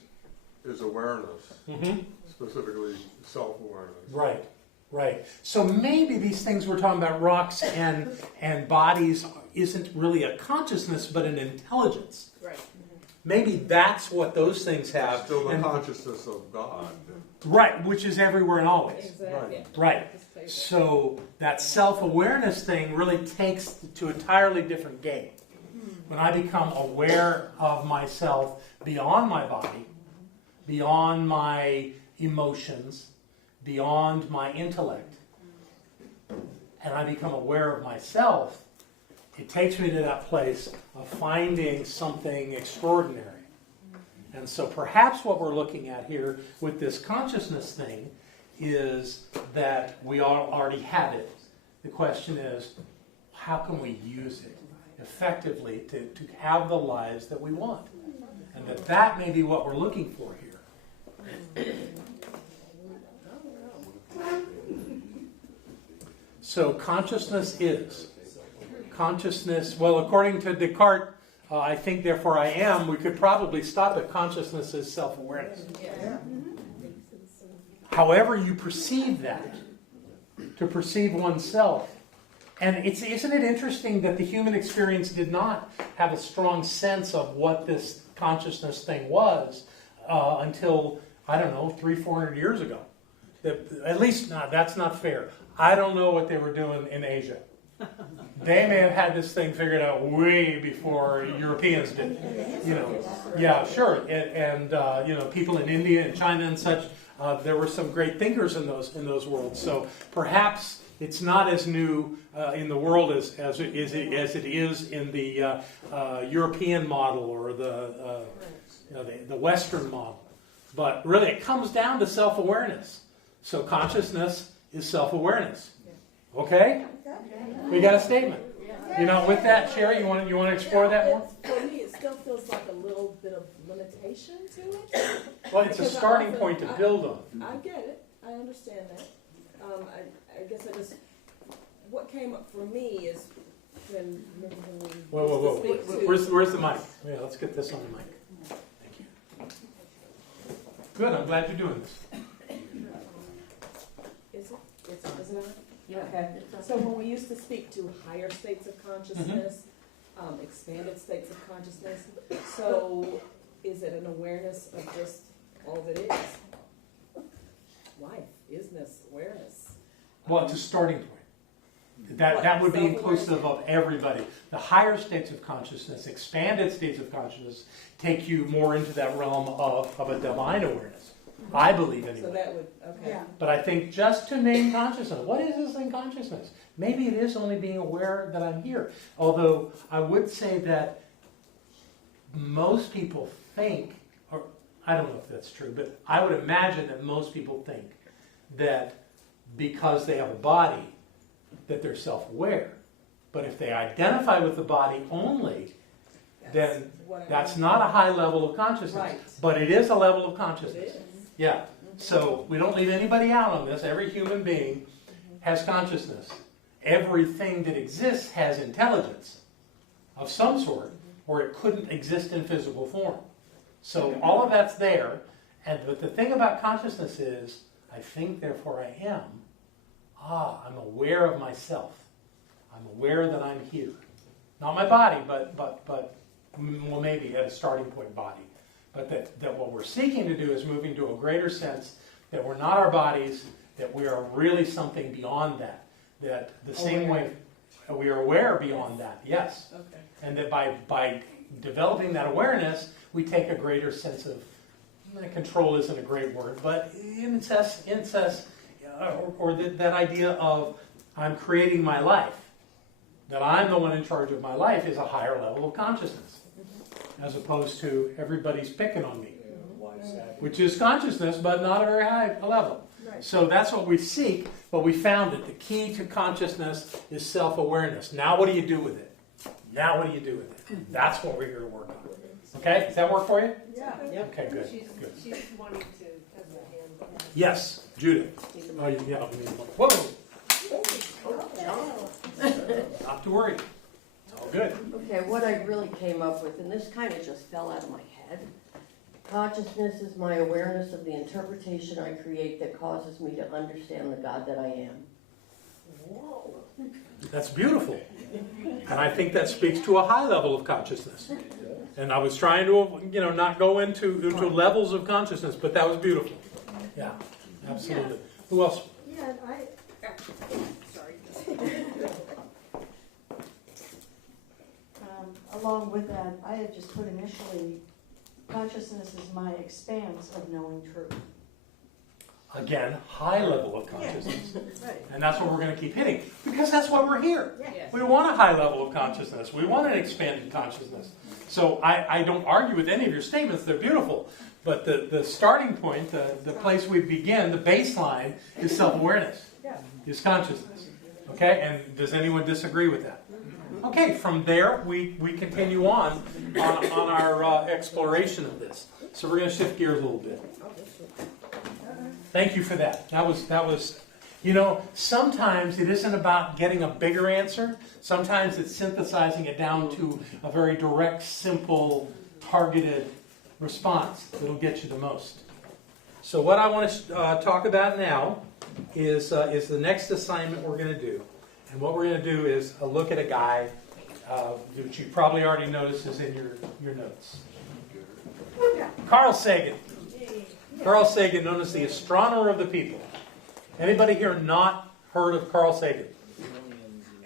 is awareness, specifically self-awareness. Right. So maybe these things we're talking about, rocks and bodies, isn't really a consciousness, but an intelligence. Right. Maybe that's what those things have. Still the consciousness of God. Right, which is everywhere and always. Exactly. Right. So that self-awareness thing really takes to an entirely different game. When I become aware of myself beyond my body, beyond my emotions, beyond my intellect, and I become aware of myself, it takes me to that place of finding something extraordinary. And so perhaps what we're looking at here with this consciousness thing is that we all already have it. The question is, how can we use it effectively to have the lives that we want? And that may be what we're looking for here. So consciousness is. Consciousness, well, according to Descartes, I think, therefore I am, we could probably stop at consciousness as self-awareness. However you perceive that, to perceive oneself. And isn't it interesting that the human experience did not have a strong sense of what this consciousness thing was until, I don't know, 300-400 years ago. At least, that's not fair. I don't know what they were doing in Asia. They may have had this thing figured out way before Europeans did. Yeah, sure. And people in India and China and such, there were some great thinkers in those worlds. So perhaps it's not as new in the world as it is in the European model or the Western model. But really, it comes down to self-awareness. So consciousness is self-awareness. Okay? We got a statement. With that, Sherry, you want to explore that more? For me, it still feels like a little bit of limitation to it. Well, it's a starting point to build on. I get it. I understand that. I guess what came up for me is when we Whoa. speak to... Where's the mic? Yeah, let's get this on the mic. Thank you. Good, I'm glad you're doing this. Is it on? Yeah. Okay. So when we used to speak to higher states of consciousness, expanded states of consciousness, so is it an awareness of just all that is? Life, isness, awareness. Well, it's a starting point. That would be inclusive of everybody. The higher states of consciousness, expanded states of consciousness, take you more into that realm of a divine awareness. I believe anyway. So that would, okay. Yeah. But I think just to name consciousness, what is this thing consciousness? Maybe it is only being aware that I'm here. Although I would say that most people think, or I don't know if that's true, but I would imagine that most people think that because they have a body, that they're self-aware. But if they identify with the body only, then that's not a high level of consciousness. Right. But it is a level of consciousness. Yeah. So we don't leave anybody out on this. Every human being has consciousness. Everything that exists has intelligence of some sort, or it couldn't exist in physical form. So all of that's there. But the thing about consciousness is, I think, therefore I am. I'm aware of myself. I'm aware that I'm here. Not my body, but well, maybe at a starting point body. But that what we're seeking to do is moving to a greater sense that we're not our bodies, that we are really something beyond that. That the same way we are aware beyond that, yes. Okay. And that by developing that awareness, we take a greater sense of, control isn't a great word, but incest, that idea of I'm creating my life, that I'm the one in charge of my life, is a higher level of consciousness, as opposed to everybody's picking on me, which is consciousness, but not a very high level. So that's what we seek, but we found that the key to consciousness is self-awareness. Now what do you do with it? Now what do you do with it? That's what we're here to work on. Okay? Does that work for you? Yeah. Okay, good. She's wanting to have her hand. Yes, Judith. Oh, yeah. Whoa! Not to worry. It's all good. Okay, what I really came up with, and this kind of just fell out of my head. Consciousness is my awareness of the interpretation I create that causes me to understand the God that I am. Whoa. That's beautiful. And I think that speaks to a high level of consciousness. And I was trying to, not go into levels of consciousness, but that was beautiful. Yeah, absolutely. Yeah. Who else? Yeah, sorry. Along with that, I had just put initially, consciousness is my expanse of knowing truth. Again, high level of consciousness. Right. And that's what we're going to keep hitting, because that's why we're here. Yes. We want a high level of consciousness. We want an expanded consciousness. So I don't argue with any of your statements. They're beautiful. But the starting point, the place we begin, the baseline, is self-awareness, is consciousness. Okay? And does anyone disagree with that? Okay, from there, we continue on our exploration of this. So we're going to shift gears a little bit. Thank you for that. That was, sometimes it isn't about getting a bigger answer. Sometimes it's synthesizing it down to a very direct, simple, targeted response that'll get you the most. So what I want to talk about now is the next assignment we're going to do. And what we're going to do is a look at a guy which you probably already noticed is in your notes. Carl Sagan. Carl Sagan, known as the astronomer of the people. Anybody here not heard of Carl Sagan?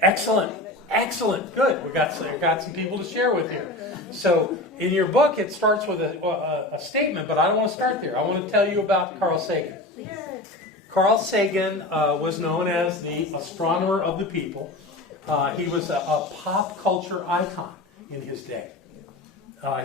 Excellent. Excellent. Good. We've got some people to share with here. So in your book, it starts with a statement, but I don't want to start there. I want to tell you about Carl Sagan. Carl Sagan was known as the astronomer of the people. He was a pop culture icon in his day.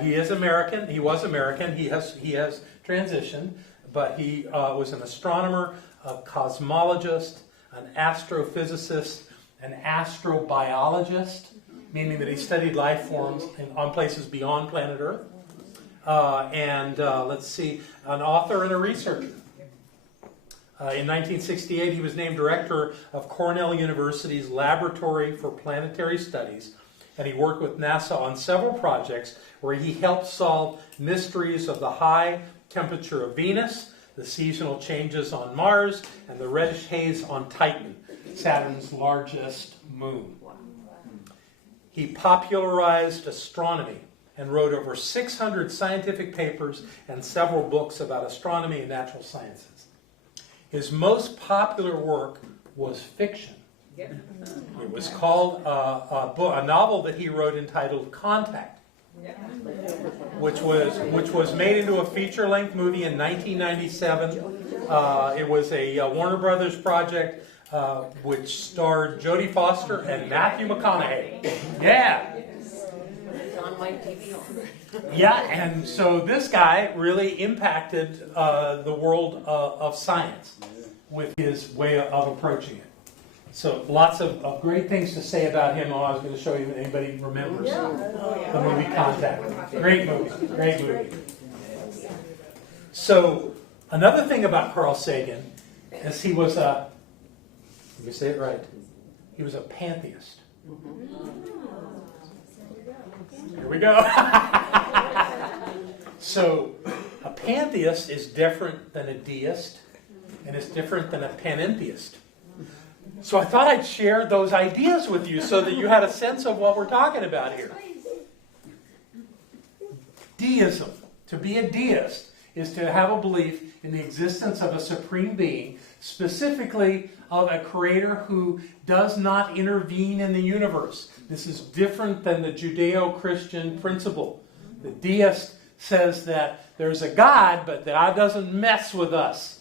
He is American. He was American. He has transitioned, but he was an astronomer, a cosmologist, an astrophysicist, an astrobiologist, meaning that he studied life forms on places beyond planet Earth. And an author and a researcher. In 1968, he was named director of Cornell University's Laboratory for Planetary Studies, and he worked with NASA on several projects where he helped solve mysteries of the high temperature of Venus, the seasonal changes on Mars, and the reddish haze on Titan, Saturn's largest moon. He popularized astronomy and wrote over 600 scientific papers and several books about astronomy and natural sciences. His most popular work was fiction. It was called a novel that he wrote entitled Contact, which was made into a feature-length movie in 1997. It was a Warner Brothers project which starred Jodie Foster and Matthew McConaughey. Yeah. It's on my TV. Yeah, and so this guy really impacted the world of science with his way of approaching it. So lots of great things to say about him. I was going to show you if anybody remembers the movie Contact. Great movie, great movie. So another thing about Carl Sagan is he was let me say it right, he was a pantheist. Here we go. So a pantheist is different than a deist, and it's different than a panentheist. So I thought I'd share those ideas with you so that you had a sense of what we're talking about here. Deism. To be a deist is to have a belief in the existence of a supreme being, specifically of a creator who does not intervene in the universe. This is different than the Judeo-Christian principle. The deist says that there's a God, but God doesn't mess with us.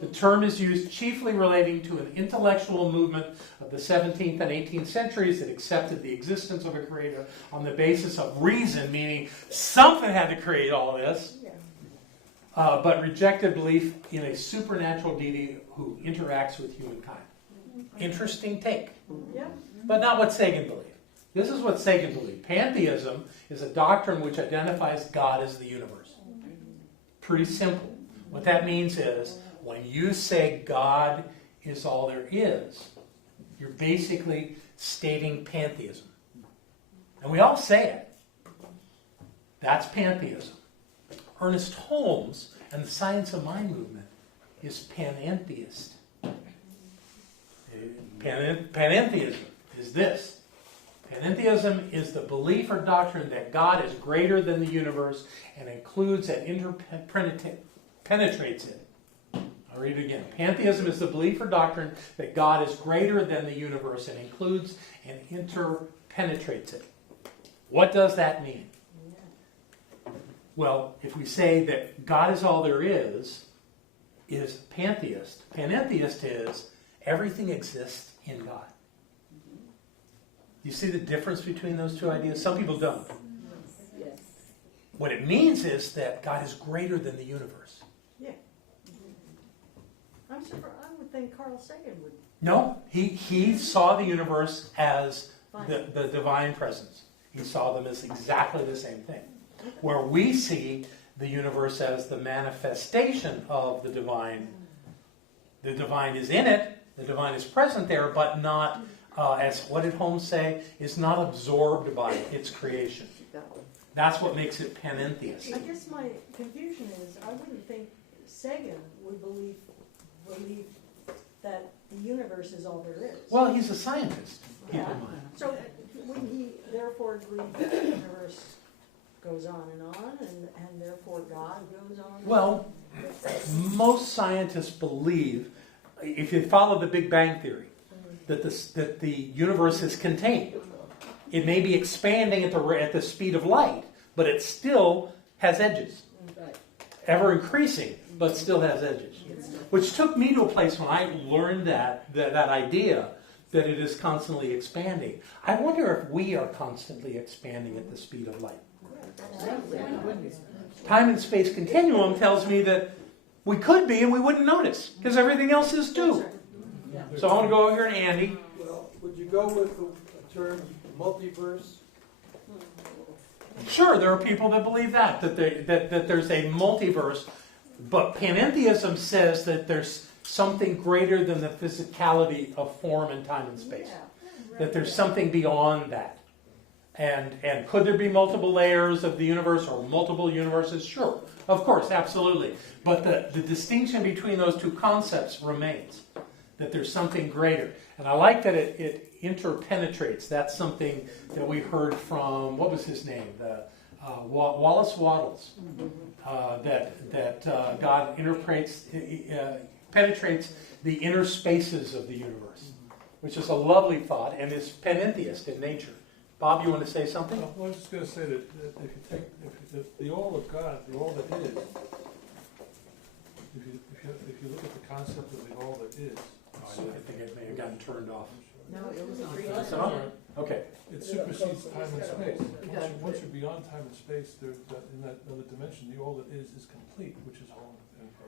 The term is used chiefly relating to an intellectual movement of the 17th and 18th centuries that accepted the existence of a creator on the basis of reason, meaning something had to create all this, but rejected belief in a supernatural deity who interacts with humankind. Interesting take. Yeah. But not what Sagan believed. This is what Sagan believed. Pantheism is a doctrine which identifies God as the universe. Pretty simple. What that means is, when you say God is all there is, you're basically stating pantheism. And we all say it. That's pantheism. Ernest Holmes and the Science of Mind movement is panentheist. Panentheism is this. Panentheism is the belief or doctrine that God is greater than the universe and includes and penetrates it. I'll read it again. Pantheism is the belief or doctrine that God is greater than the universe and includes and interpenetrates it. What does that mean? Well, if we say that God is all there is pantheist. Panentheist is everything exists in God. You see the difference between those two ideas? Some people don't. Yes. What it means is that God is greater than the universe. Yeah. I'm surprised. I would think Carl Sagan would. No, he saw the universe as the divine presence. He saw them as exactly the same thing. Where we see the universe as the manifestation of the divine. The divine is in it, the divine is present there, but not, as what did Holmes say, is not absorbed by its creation. That's what makes it panentheist. I guess my confusion is, I wouldn't think Sagan would believe that the universe is all there is. Well, he's a scientist, keep in mind. So would he therefore agree that the universe goes on, and therefore God goes on? Well, most scientists believe, if you follow the Big Bang Theory, that the universe is contained. It may be expanding at the speed of light, but it still has edges. Ever increasing, but still has edges. Which took me to a place when I learned that idea, that it is constantly expanding. I wonder if we are constantly expanding at the speed of light. Time and space continuum tells me that we could be and we wouldn't notice, because everything else is too. So I want to go over here to Andy. Well, would you go with the term multiverse? Sure, there are people that believe that there's a multiverse, but panentheism says that there's something greater than the physicality of form and time and space. That there's something beyond that. And could there be multiple layers of the universe or multiple universes? Sure, of course, absolutely. But the distinction between those two concepts remains. That there's something greater. And I like that it interpenetrates. That's something that we heard from, what was his name? Wallace Wattles. That God penetrates the inner spaces of the universe. Which is a lovely thought and is panentheist in nature. Bob, you want to say something? Well, I was just going to say that if you take the all of God, the all that is, if you look at the concept of the all that is, I think it may have gotten turned off. No, it was Is it on? Okay. It supersedes time and space. Once you're beyond time and space, in that other dimension, the all that is complete, which is whole.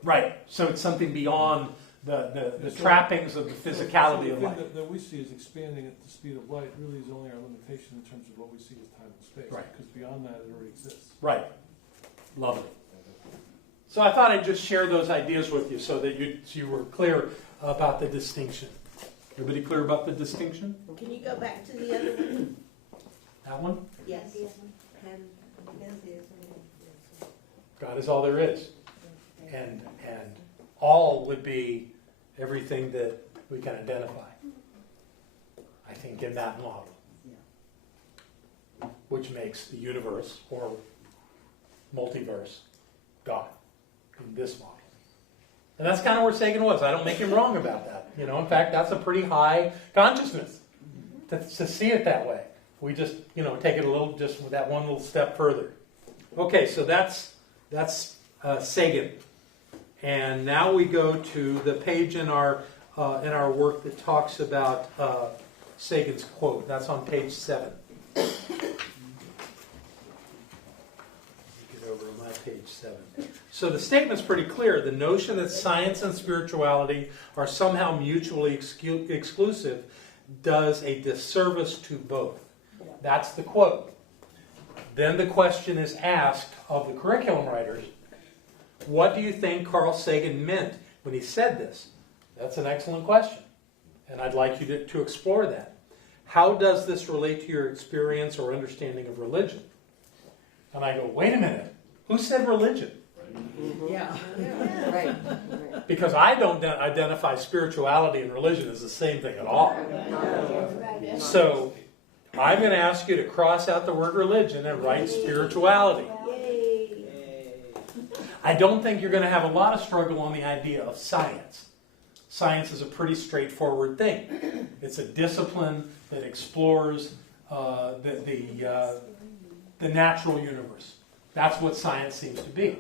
Right. So it's something beyond the trappings of the physicality of life. The thing that we see is expanding at the speed of light really is only our limitation in terms of what we see as time and space. Right. Because beyond that, it already exists. Right. Lovely. So I thought I'd just share those ideas with you so that you were clear about the distinction. Everybody clear about the distinction? Can you go back to the other one? That one? Yes. God is all there is. And all would be everything that we can identify. I think in that model. Which makes the universe or multiverse God in this model. And that's kind of where Sagan was. I don't make him wrong about that. In fact, that's a pretty high consciousness to see it that way. We just, take it a little, just with that one little step further. Okay, so that's Sagan. And now we go to the page in our work that talks about Sagan's quote. That's on page 7. Get over to my page 7. So the statement's pretty clear. The notion that science and spirituality are somehow mutually exclusive does a disservice to both. That's the quote. Then the question is asked of the curriculum writers, what do you think Carl Sagan meant when he said this? That's an excellent question, and I'd like you to explore that. How does this relate to your experience or understanding of religion? And I go, wait a minute, who said religion? Yeah. Right. Because I don't identify spirituality and religion as the same thing at all. So I'm going to ask you to cross out the word religion and write spirituality. I don't think you're going to have a lot of struggle on the idea of science. Science is a pretty straightforward thing. It's a discipline that explores the natural universe. That's what science seems to be.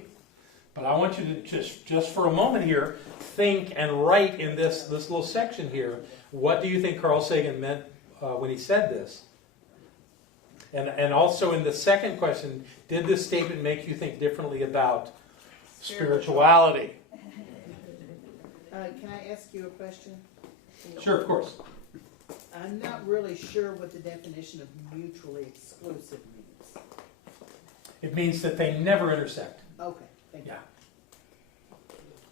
But I want you to just for a moment here, think and write in this little section here, what do you think Carl Sagan meant when he said this? And also in the second question, did this statement make you think differently about spirituality? Can I ask you a question? Sure, of course. I'm not really sure what the definition of mutually exclusive means. It means that they never intersect. Okay, thank you. Yeah.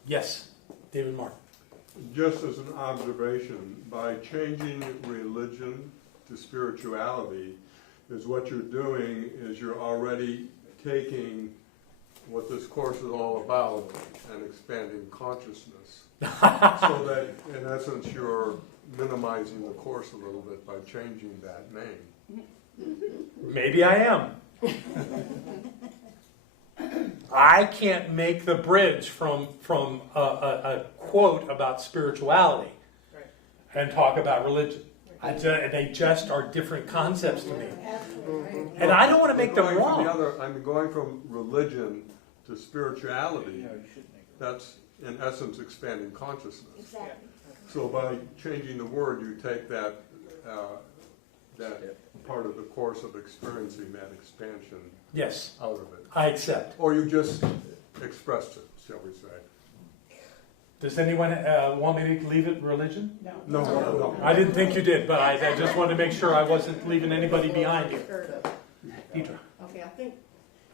Yes, David Mark. Just as an observation, by changing religion to spirituality, is what you're doing is you're already taking what this course is all about and expanding consciousness. So that, in essence, you're minimizing the course a little bit by changing that name. Maybe I am. I can't make the bridge from a quote about spirituality and talk about religion. They just are different concepts to me. And I don't want to make them wrong. I'm going from religion to spirituality. That's, in essence, expanding consciousness. Exactly. So by changing the word, you take that part of the course of experiencing that expansion out of it. I accept. Or you just expressed it, shall we say. Does anyone want me to leave it religion? No. I didn't think you did, but I just wanted to make sure I wasn't leaving anybody behind here. Peter. Okay, I think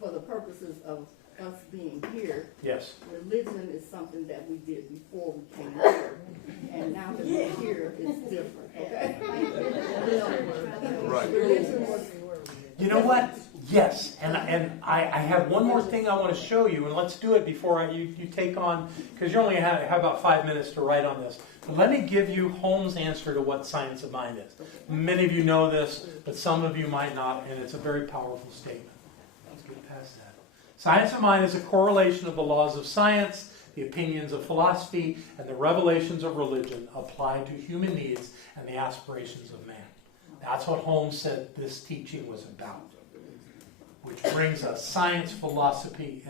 for the purposes of us being here, yes, religion is something that we did before we came here, and now that we're here, it's different. Okay. Right. Religion was. You know what? Yes, and I have one more thing I want to show you, and let's do it before you take on, because you only have about 5 minutes to write on this. But let me give you Holmes' answer to what science of mind is. Many of you know this, but some of you might not, and it's a very powerful statement. Let's get past that. Science of mind is a correlation of the laws of science, the opinions of philosophy, and the revelations of religion applied to human needs and the aspirations of man. That's what Holmes said this teaching was about. Which brings us science, philosophy,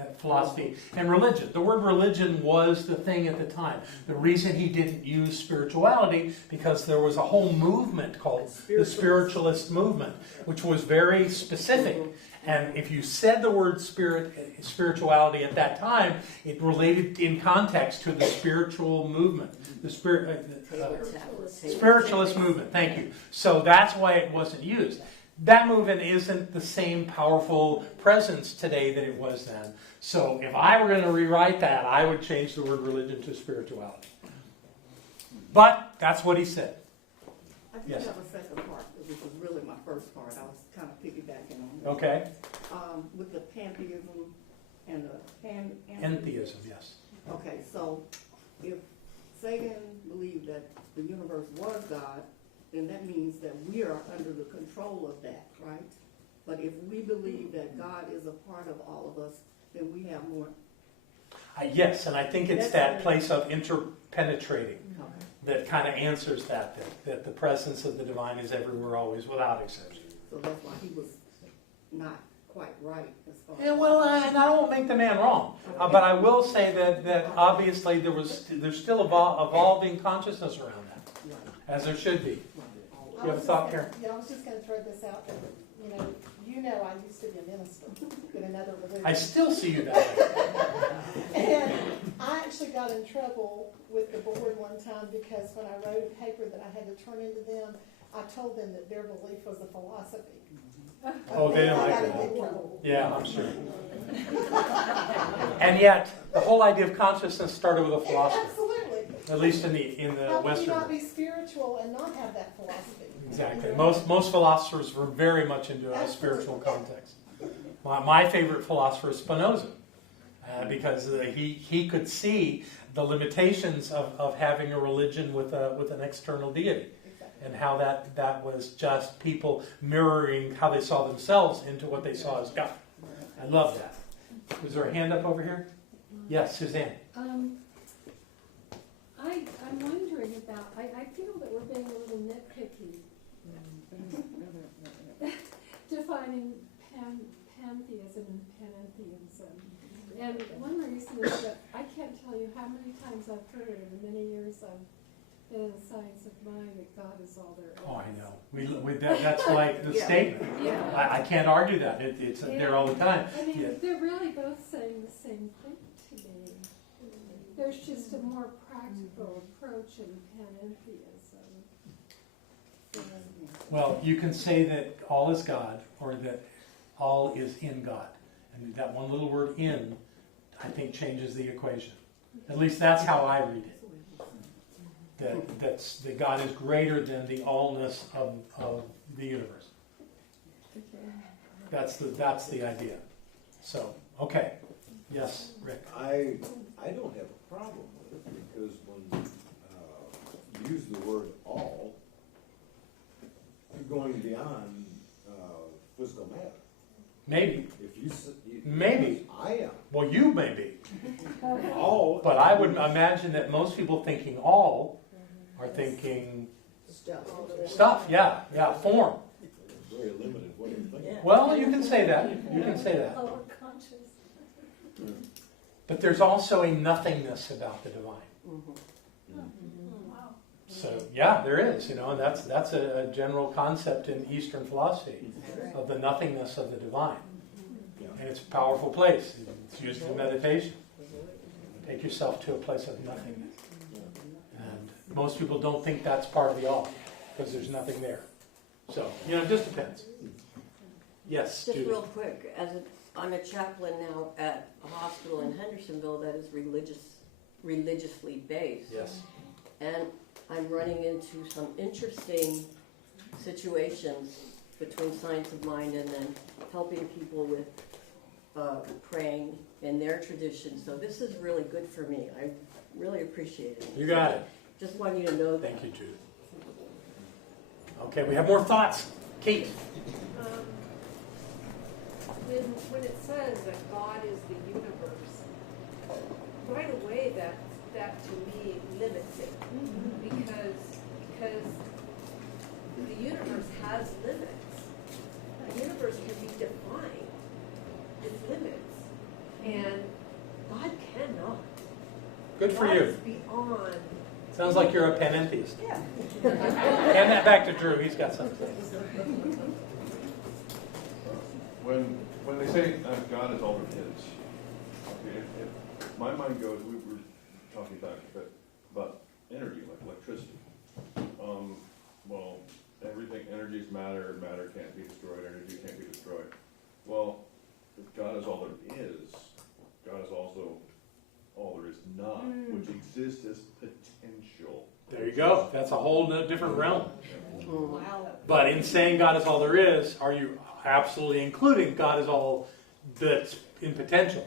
and religion. The word religion was the thing at the time. The reason he didn't use spirituality, because there was a whole movement called the spiritualist movement, which was very specific. And if you said the word spirituality at that time, it related in context to the spiritual movement, the spiritualist movement. Thank you. So that's why it wasn't used. That movement isn't the same powerful presence today that it was then. So if I were going to rewrite that, I would change the word religion to spirituality. But that's what he said. I do have a second part, which was really my first part. I was kind of piggybacking on this. Okay. With the pantheism and the Pantheism, yes. Okay, so if Sagan believed that the universe was God, then that means that we are under the control of that, right? But if we believe that God is a part of all of us, then we have more. Yes, and I think it's that place of interpenetrating that kind of answers that the presence of the divine is everywhere, always, without exception. So that's why he was not quite right as far Yeah, as. well, and I won't make the man wrong, but I will say that obviously there's still evolving consciousness around that, as there should be. You have a thought, Karen? Yeah, I was just gonna throw this out there, you know I used to be a minister in another religion. I still see you that way. And I actually got in trouble with the board one time because when I wrote a paper that I had to turn into them, I told them that their belief was a philosophy. Oh, they didn't I like got in that. big trouble. Yeah, I'm sure. And yet, the whole idea of consciousness started with a philosopher. Absolutely. At least in the How can you Western not world. be spiritual and not have that philosophy? Exactly. Most philosophers were very much into a spiritual context. My favorite philosopher is Spinoza, because he could see the limitations of having a religion with an external deity, and how that was just people mirroring how they saw themselves into what they saw as God. I love that. Was there a hand up over here? Yes, Suzanne. I'm wondering about, I feel that we're being a little nitpicky defining pantheism and pantheism. And one reason is that I can't tell you how many times I've heard it in the many years I've been in science of mind that God is all there is. Oh, I know. That's like the statement. Yeah. I can't argue that. It's there all the time. I mean, Yeah. they're really both saying the same thing to me. There's just a more practical approach in pantheism. Well, you can say that all is God, or that all is in God. And that one little word "in," I think, changes the equation. At least that's how I read it. That God is greater than the allness of the universe. That's the idea. So, okay. Yes, Rick. I don't have a problem with it, because when you use the word all, you're going beyond physical matter. Maybe. If you Maybe. I am. Well, you may be. All. But I would imagine that most people thinking all are thinking stuff. Yeah, form. Very limited what you're thinking. Well, you can say that. You can say that. But there's also a nothingness about the divine. So yeah, there is, and that's a general concept in Eastern philosophy of the nothingness of the divine, and it's a powerful place. It's used in meditation. Take yourself to a place of nothingness, and most people don't think that's part of the all because there's nothing there. So it just depends. Yes, just Judy. real quick, I'm a chaplain now at a hospital in Hendersonville that is religiously based. Yes. And I'm running into some interesting situations between science of mind and then helping people with praying in their tradition. So this is really good for me. I really appreciate it. You got it. Just want you to know that. Thank you, Judith. Okay, we have more thoughts. Kate. When it says that God is the universe, right away that to me limits it, because the universe has limits. The universe can be defined with limits, and God cannot. Good for God you. is beyond. Sounds like you're a pantheist. Yeah. Hand that back to Drew. He's got something. When they say God is all there is, okay, if my mind goes, we were talking back a bit about energy, like electricity. Well, energy is matter, matter can't be destroyed, energy can't be destroyed. Well, if God is all there is, God is also all there is not, which exists as potential. There you go. That's a whole different realm. Wow. But in saying God is all there is, are you absolutely including God is all that's in potential?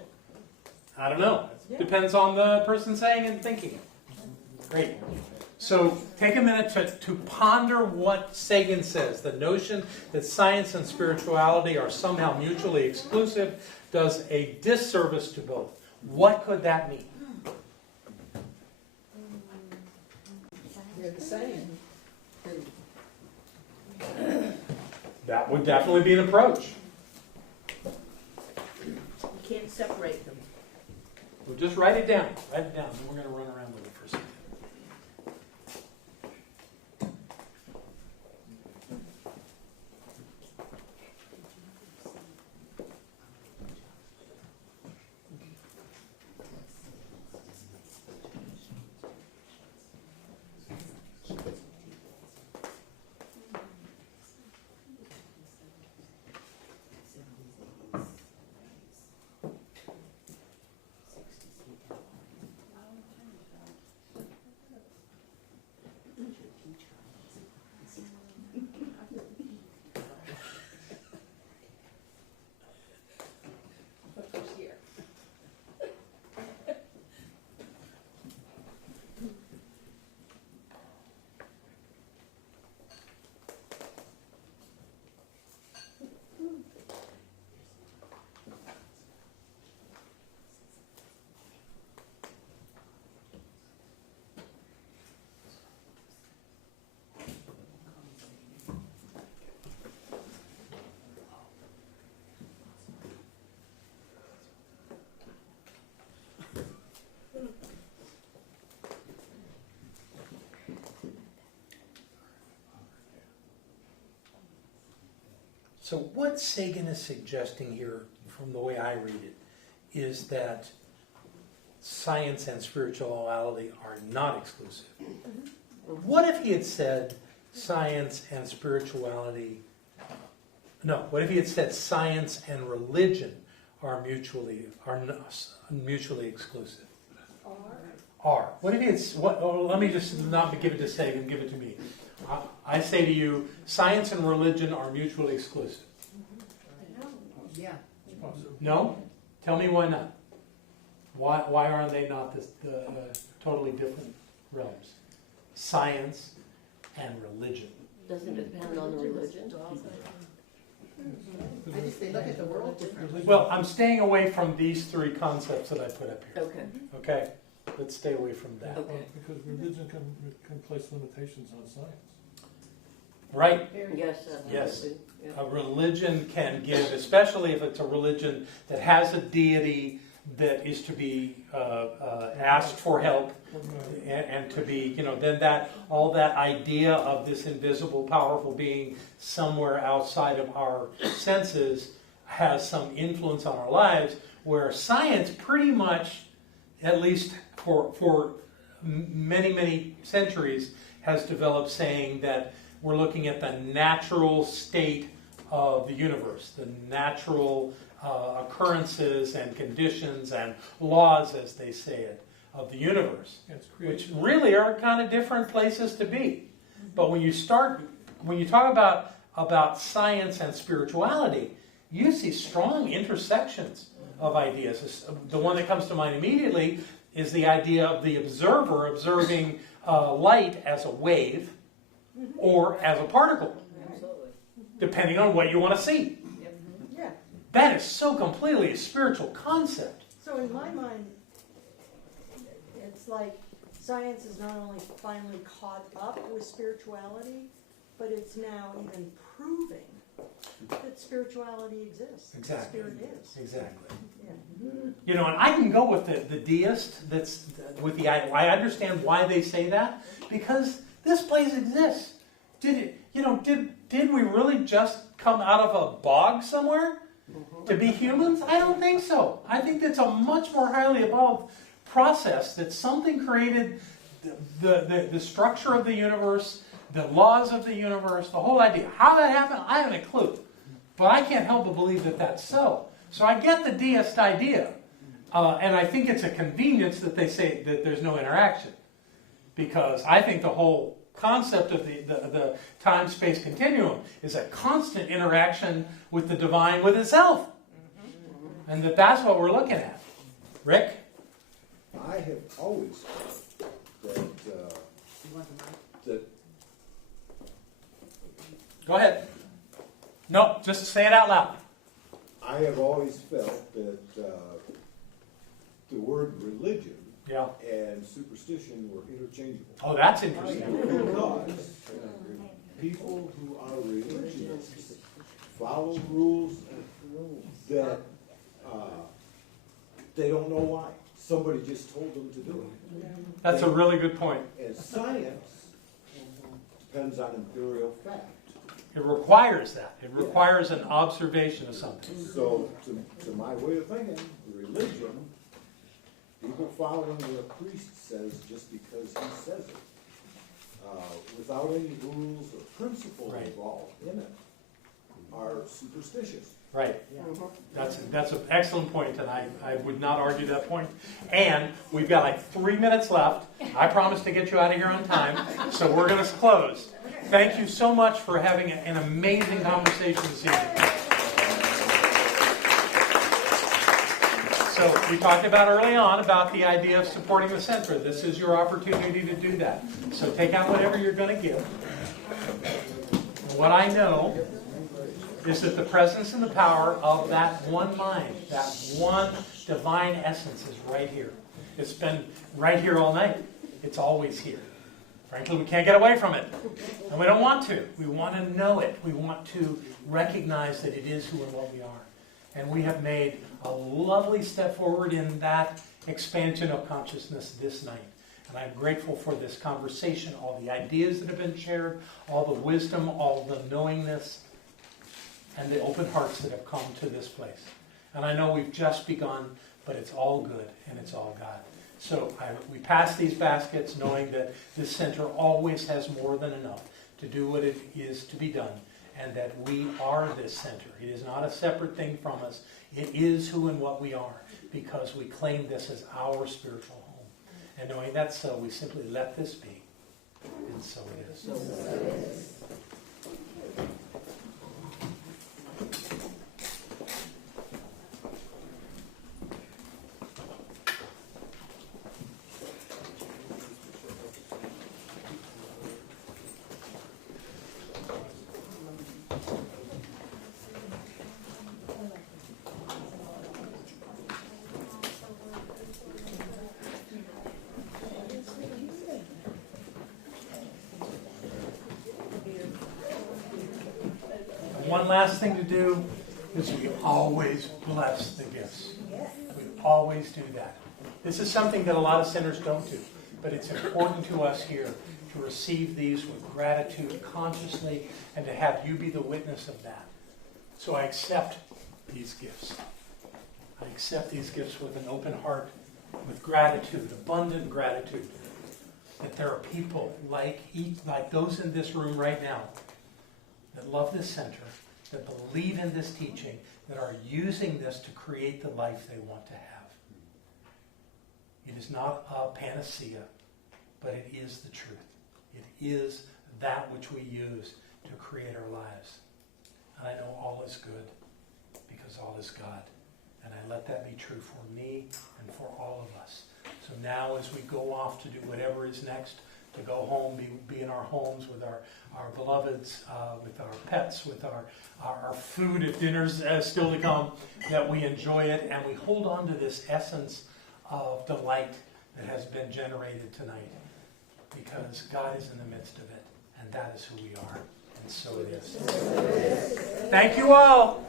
I don't know. Depends on the person saying and thinking it. Great. So take a minute to ponder what Sagan says. The notion that science and spirituality are somehow mutually exclusive does a disservice to both. What could that mean? They're the same. That would definitely be an approach. separate them. Well, just write it down, then we're gonna run around with it for a second. So what Sagan is suggesting here, from the way I read it, is that science and spirituality are not exclusive. What if he had said science and spirituality, what if he had said science and religion are mutually exclusive? Are. What if he had, let me just not give it to Sagan, give it to me. I say to you, science and religion are mutually exclusive. Yeah. No? Tell me why not. Why are they not the totally different realms? Science and religion. Doesn't depend on the religion. I just, they look at the world differently. Well, I'm staying away from these three concepts that I put up here. Okay. Okay? Let's stay away from that. Okay. Because religion can place limitations on science. Right? Yes. Yes. Yeah. A religion can give, especially if it's a religion that has a deity that is to be asked for help and to be, then that all that idea of this invisible, powerful being somewhere outside of our senses has some influence on our lives, where science pretty much, at least for many, many centuries, has developed saying that we're looking at the natural state of the universe, the natural occurrences and conditions and laws, as they say it, of the universe, which really are kind of different places to be. But when you talk about science and spirituality, you see strong intersections of ideas. The one that comes to mind immediately is the idea of the observer observing light as a wave or as a particle, depending on what you want to see. Yeah. That is so completely a spiritual concept. So in my mind, it's like science is not only finally caught up with spirituality, but it's now even proving that spirituality exists. Exactly. Spirit is. Exactly. Yeah. And I can go with the deist. I understand why they say that, because this place exists. Did we really just come out of a bog somewhere to be humans? I don't think so. I think that's a much more highly evolved process, that something created the structure of the universe, the laws of the universe, the whole idea. How that happened, I haven't a clue. But I can't help but believe that that's so. So I get the deist idea. And I think it's a convenience that they say that there's no interaction. Because I think the whole concept of the time-space continuum is a constant interaction with the divine, with itself. And that's what we're looking at. Rick? I have always felt that Go ahead. No, just say it out loud. I have always felt that the word religion and superstition were interchangeable. Oh, that's interesting. Because people who are religious follow rules that they don't know why. Somebody just told them to do it. That's a really good point. And science depends on empirical fact. It requires that. It requires an observation of something. So, to my way of thinking, religion, people following what a priest says just because he says it, without any rules or principles involved in it, are superstitious. Right. That's an excellent point, and I would not argue that point. And we've got like 3 minutes left. I promise to get you out of here on time, so we're going to close. Thank you so much for having an amazing conversation this evening. So we talked about early on about the idea of supporting the center. This is your opportunity to do that. So take out whatever you're going to give. What I know is that the presence and the power of that one mind, that one divine essence is right here. It's been right here all night. It's always here. Frankly, we can't get away from it. And we don't want to. We want to know it. We want to recognize that it is who and what we are. And we have made a lovely step forward in that expansion of consciousness this night. And I'm grateful for this conversation, all the ideas that have been shared, all the wisdom, all the knowingness, and the open hearts that have come to this place. And I know we've just begun, but it's all good and it's all God. So we pass these baskets knowing that this center always has more than enough to do what it is to be done, and that we are this center. It is not a separate thing from us. It is who and what we are, because we claim this as our spiritual home. And knowing that so, we simply let this be. And so it is. One last thing to do is we always bless the gifts. We always do that. This is something that a lot of centers don't do, but it's important to us here to receive these with gratitude consciously and to have you be the witness of that. So I accept these gifts. I accept these gifts with an open heart, with gratitude, abundant gratitude, that there are people like those in this room right now that love this center, that believe in this teaching, that are using this to create the life they want to have. It is not a panacea, but it is the truth. It is that which we use to create our lives. And I know all is good because all is God. And I let that be true for me and for all of us. So now as we go off to do whatever is next, to go home, be in our homes with our beloveds, with our pets, with our food if dinner's still to come, that we enjoy it and we hold on to this essence of delight that has been generated tonight, because God is in the midst of it, and that is who we are, and so it is. Thank you all.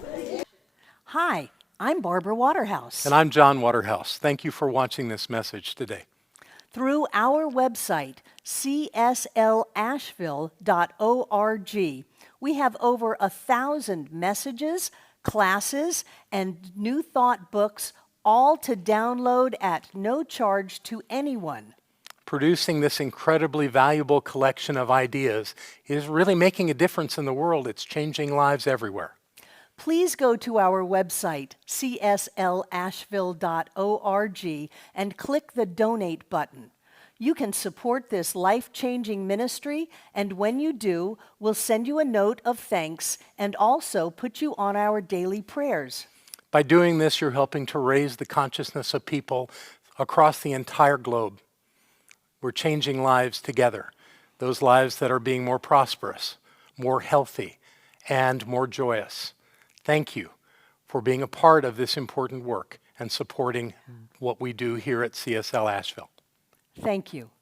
Hi, I'm Barbara Waterhouse. And I'm John Waterhouse. Thank you for watching this message today. Through our website, cslasheville.org, we have over 1,000 messages, classes, and new thought books, all to download at no charge to anyone. Producing this incredibly valuable collection of ideas is really making a difference in the world. It's changing lives everywhere. Please go to our website, cslasheville.org, and click the Donate button. You can support this life-changing ministry, and when you do, we'll send you a note of thanks and also put you on our daily prayers. By doing this, you're helping to raise the consciousness of people across the entire globe. We're changing lives together, those lives that are being more prosperous, more healthy, and more joyous. Thank you for being a part of this important work and supporting what we do here at CSL Asheville. Thank you.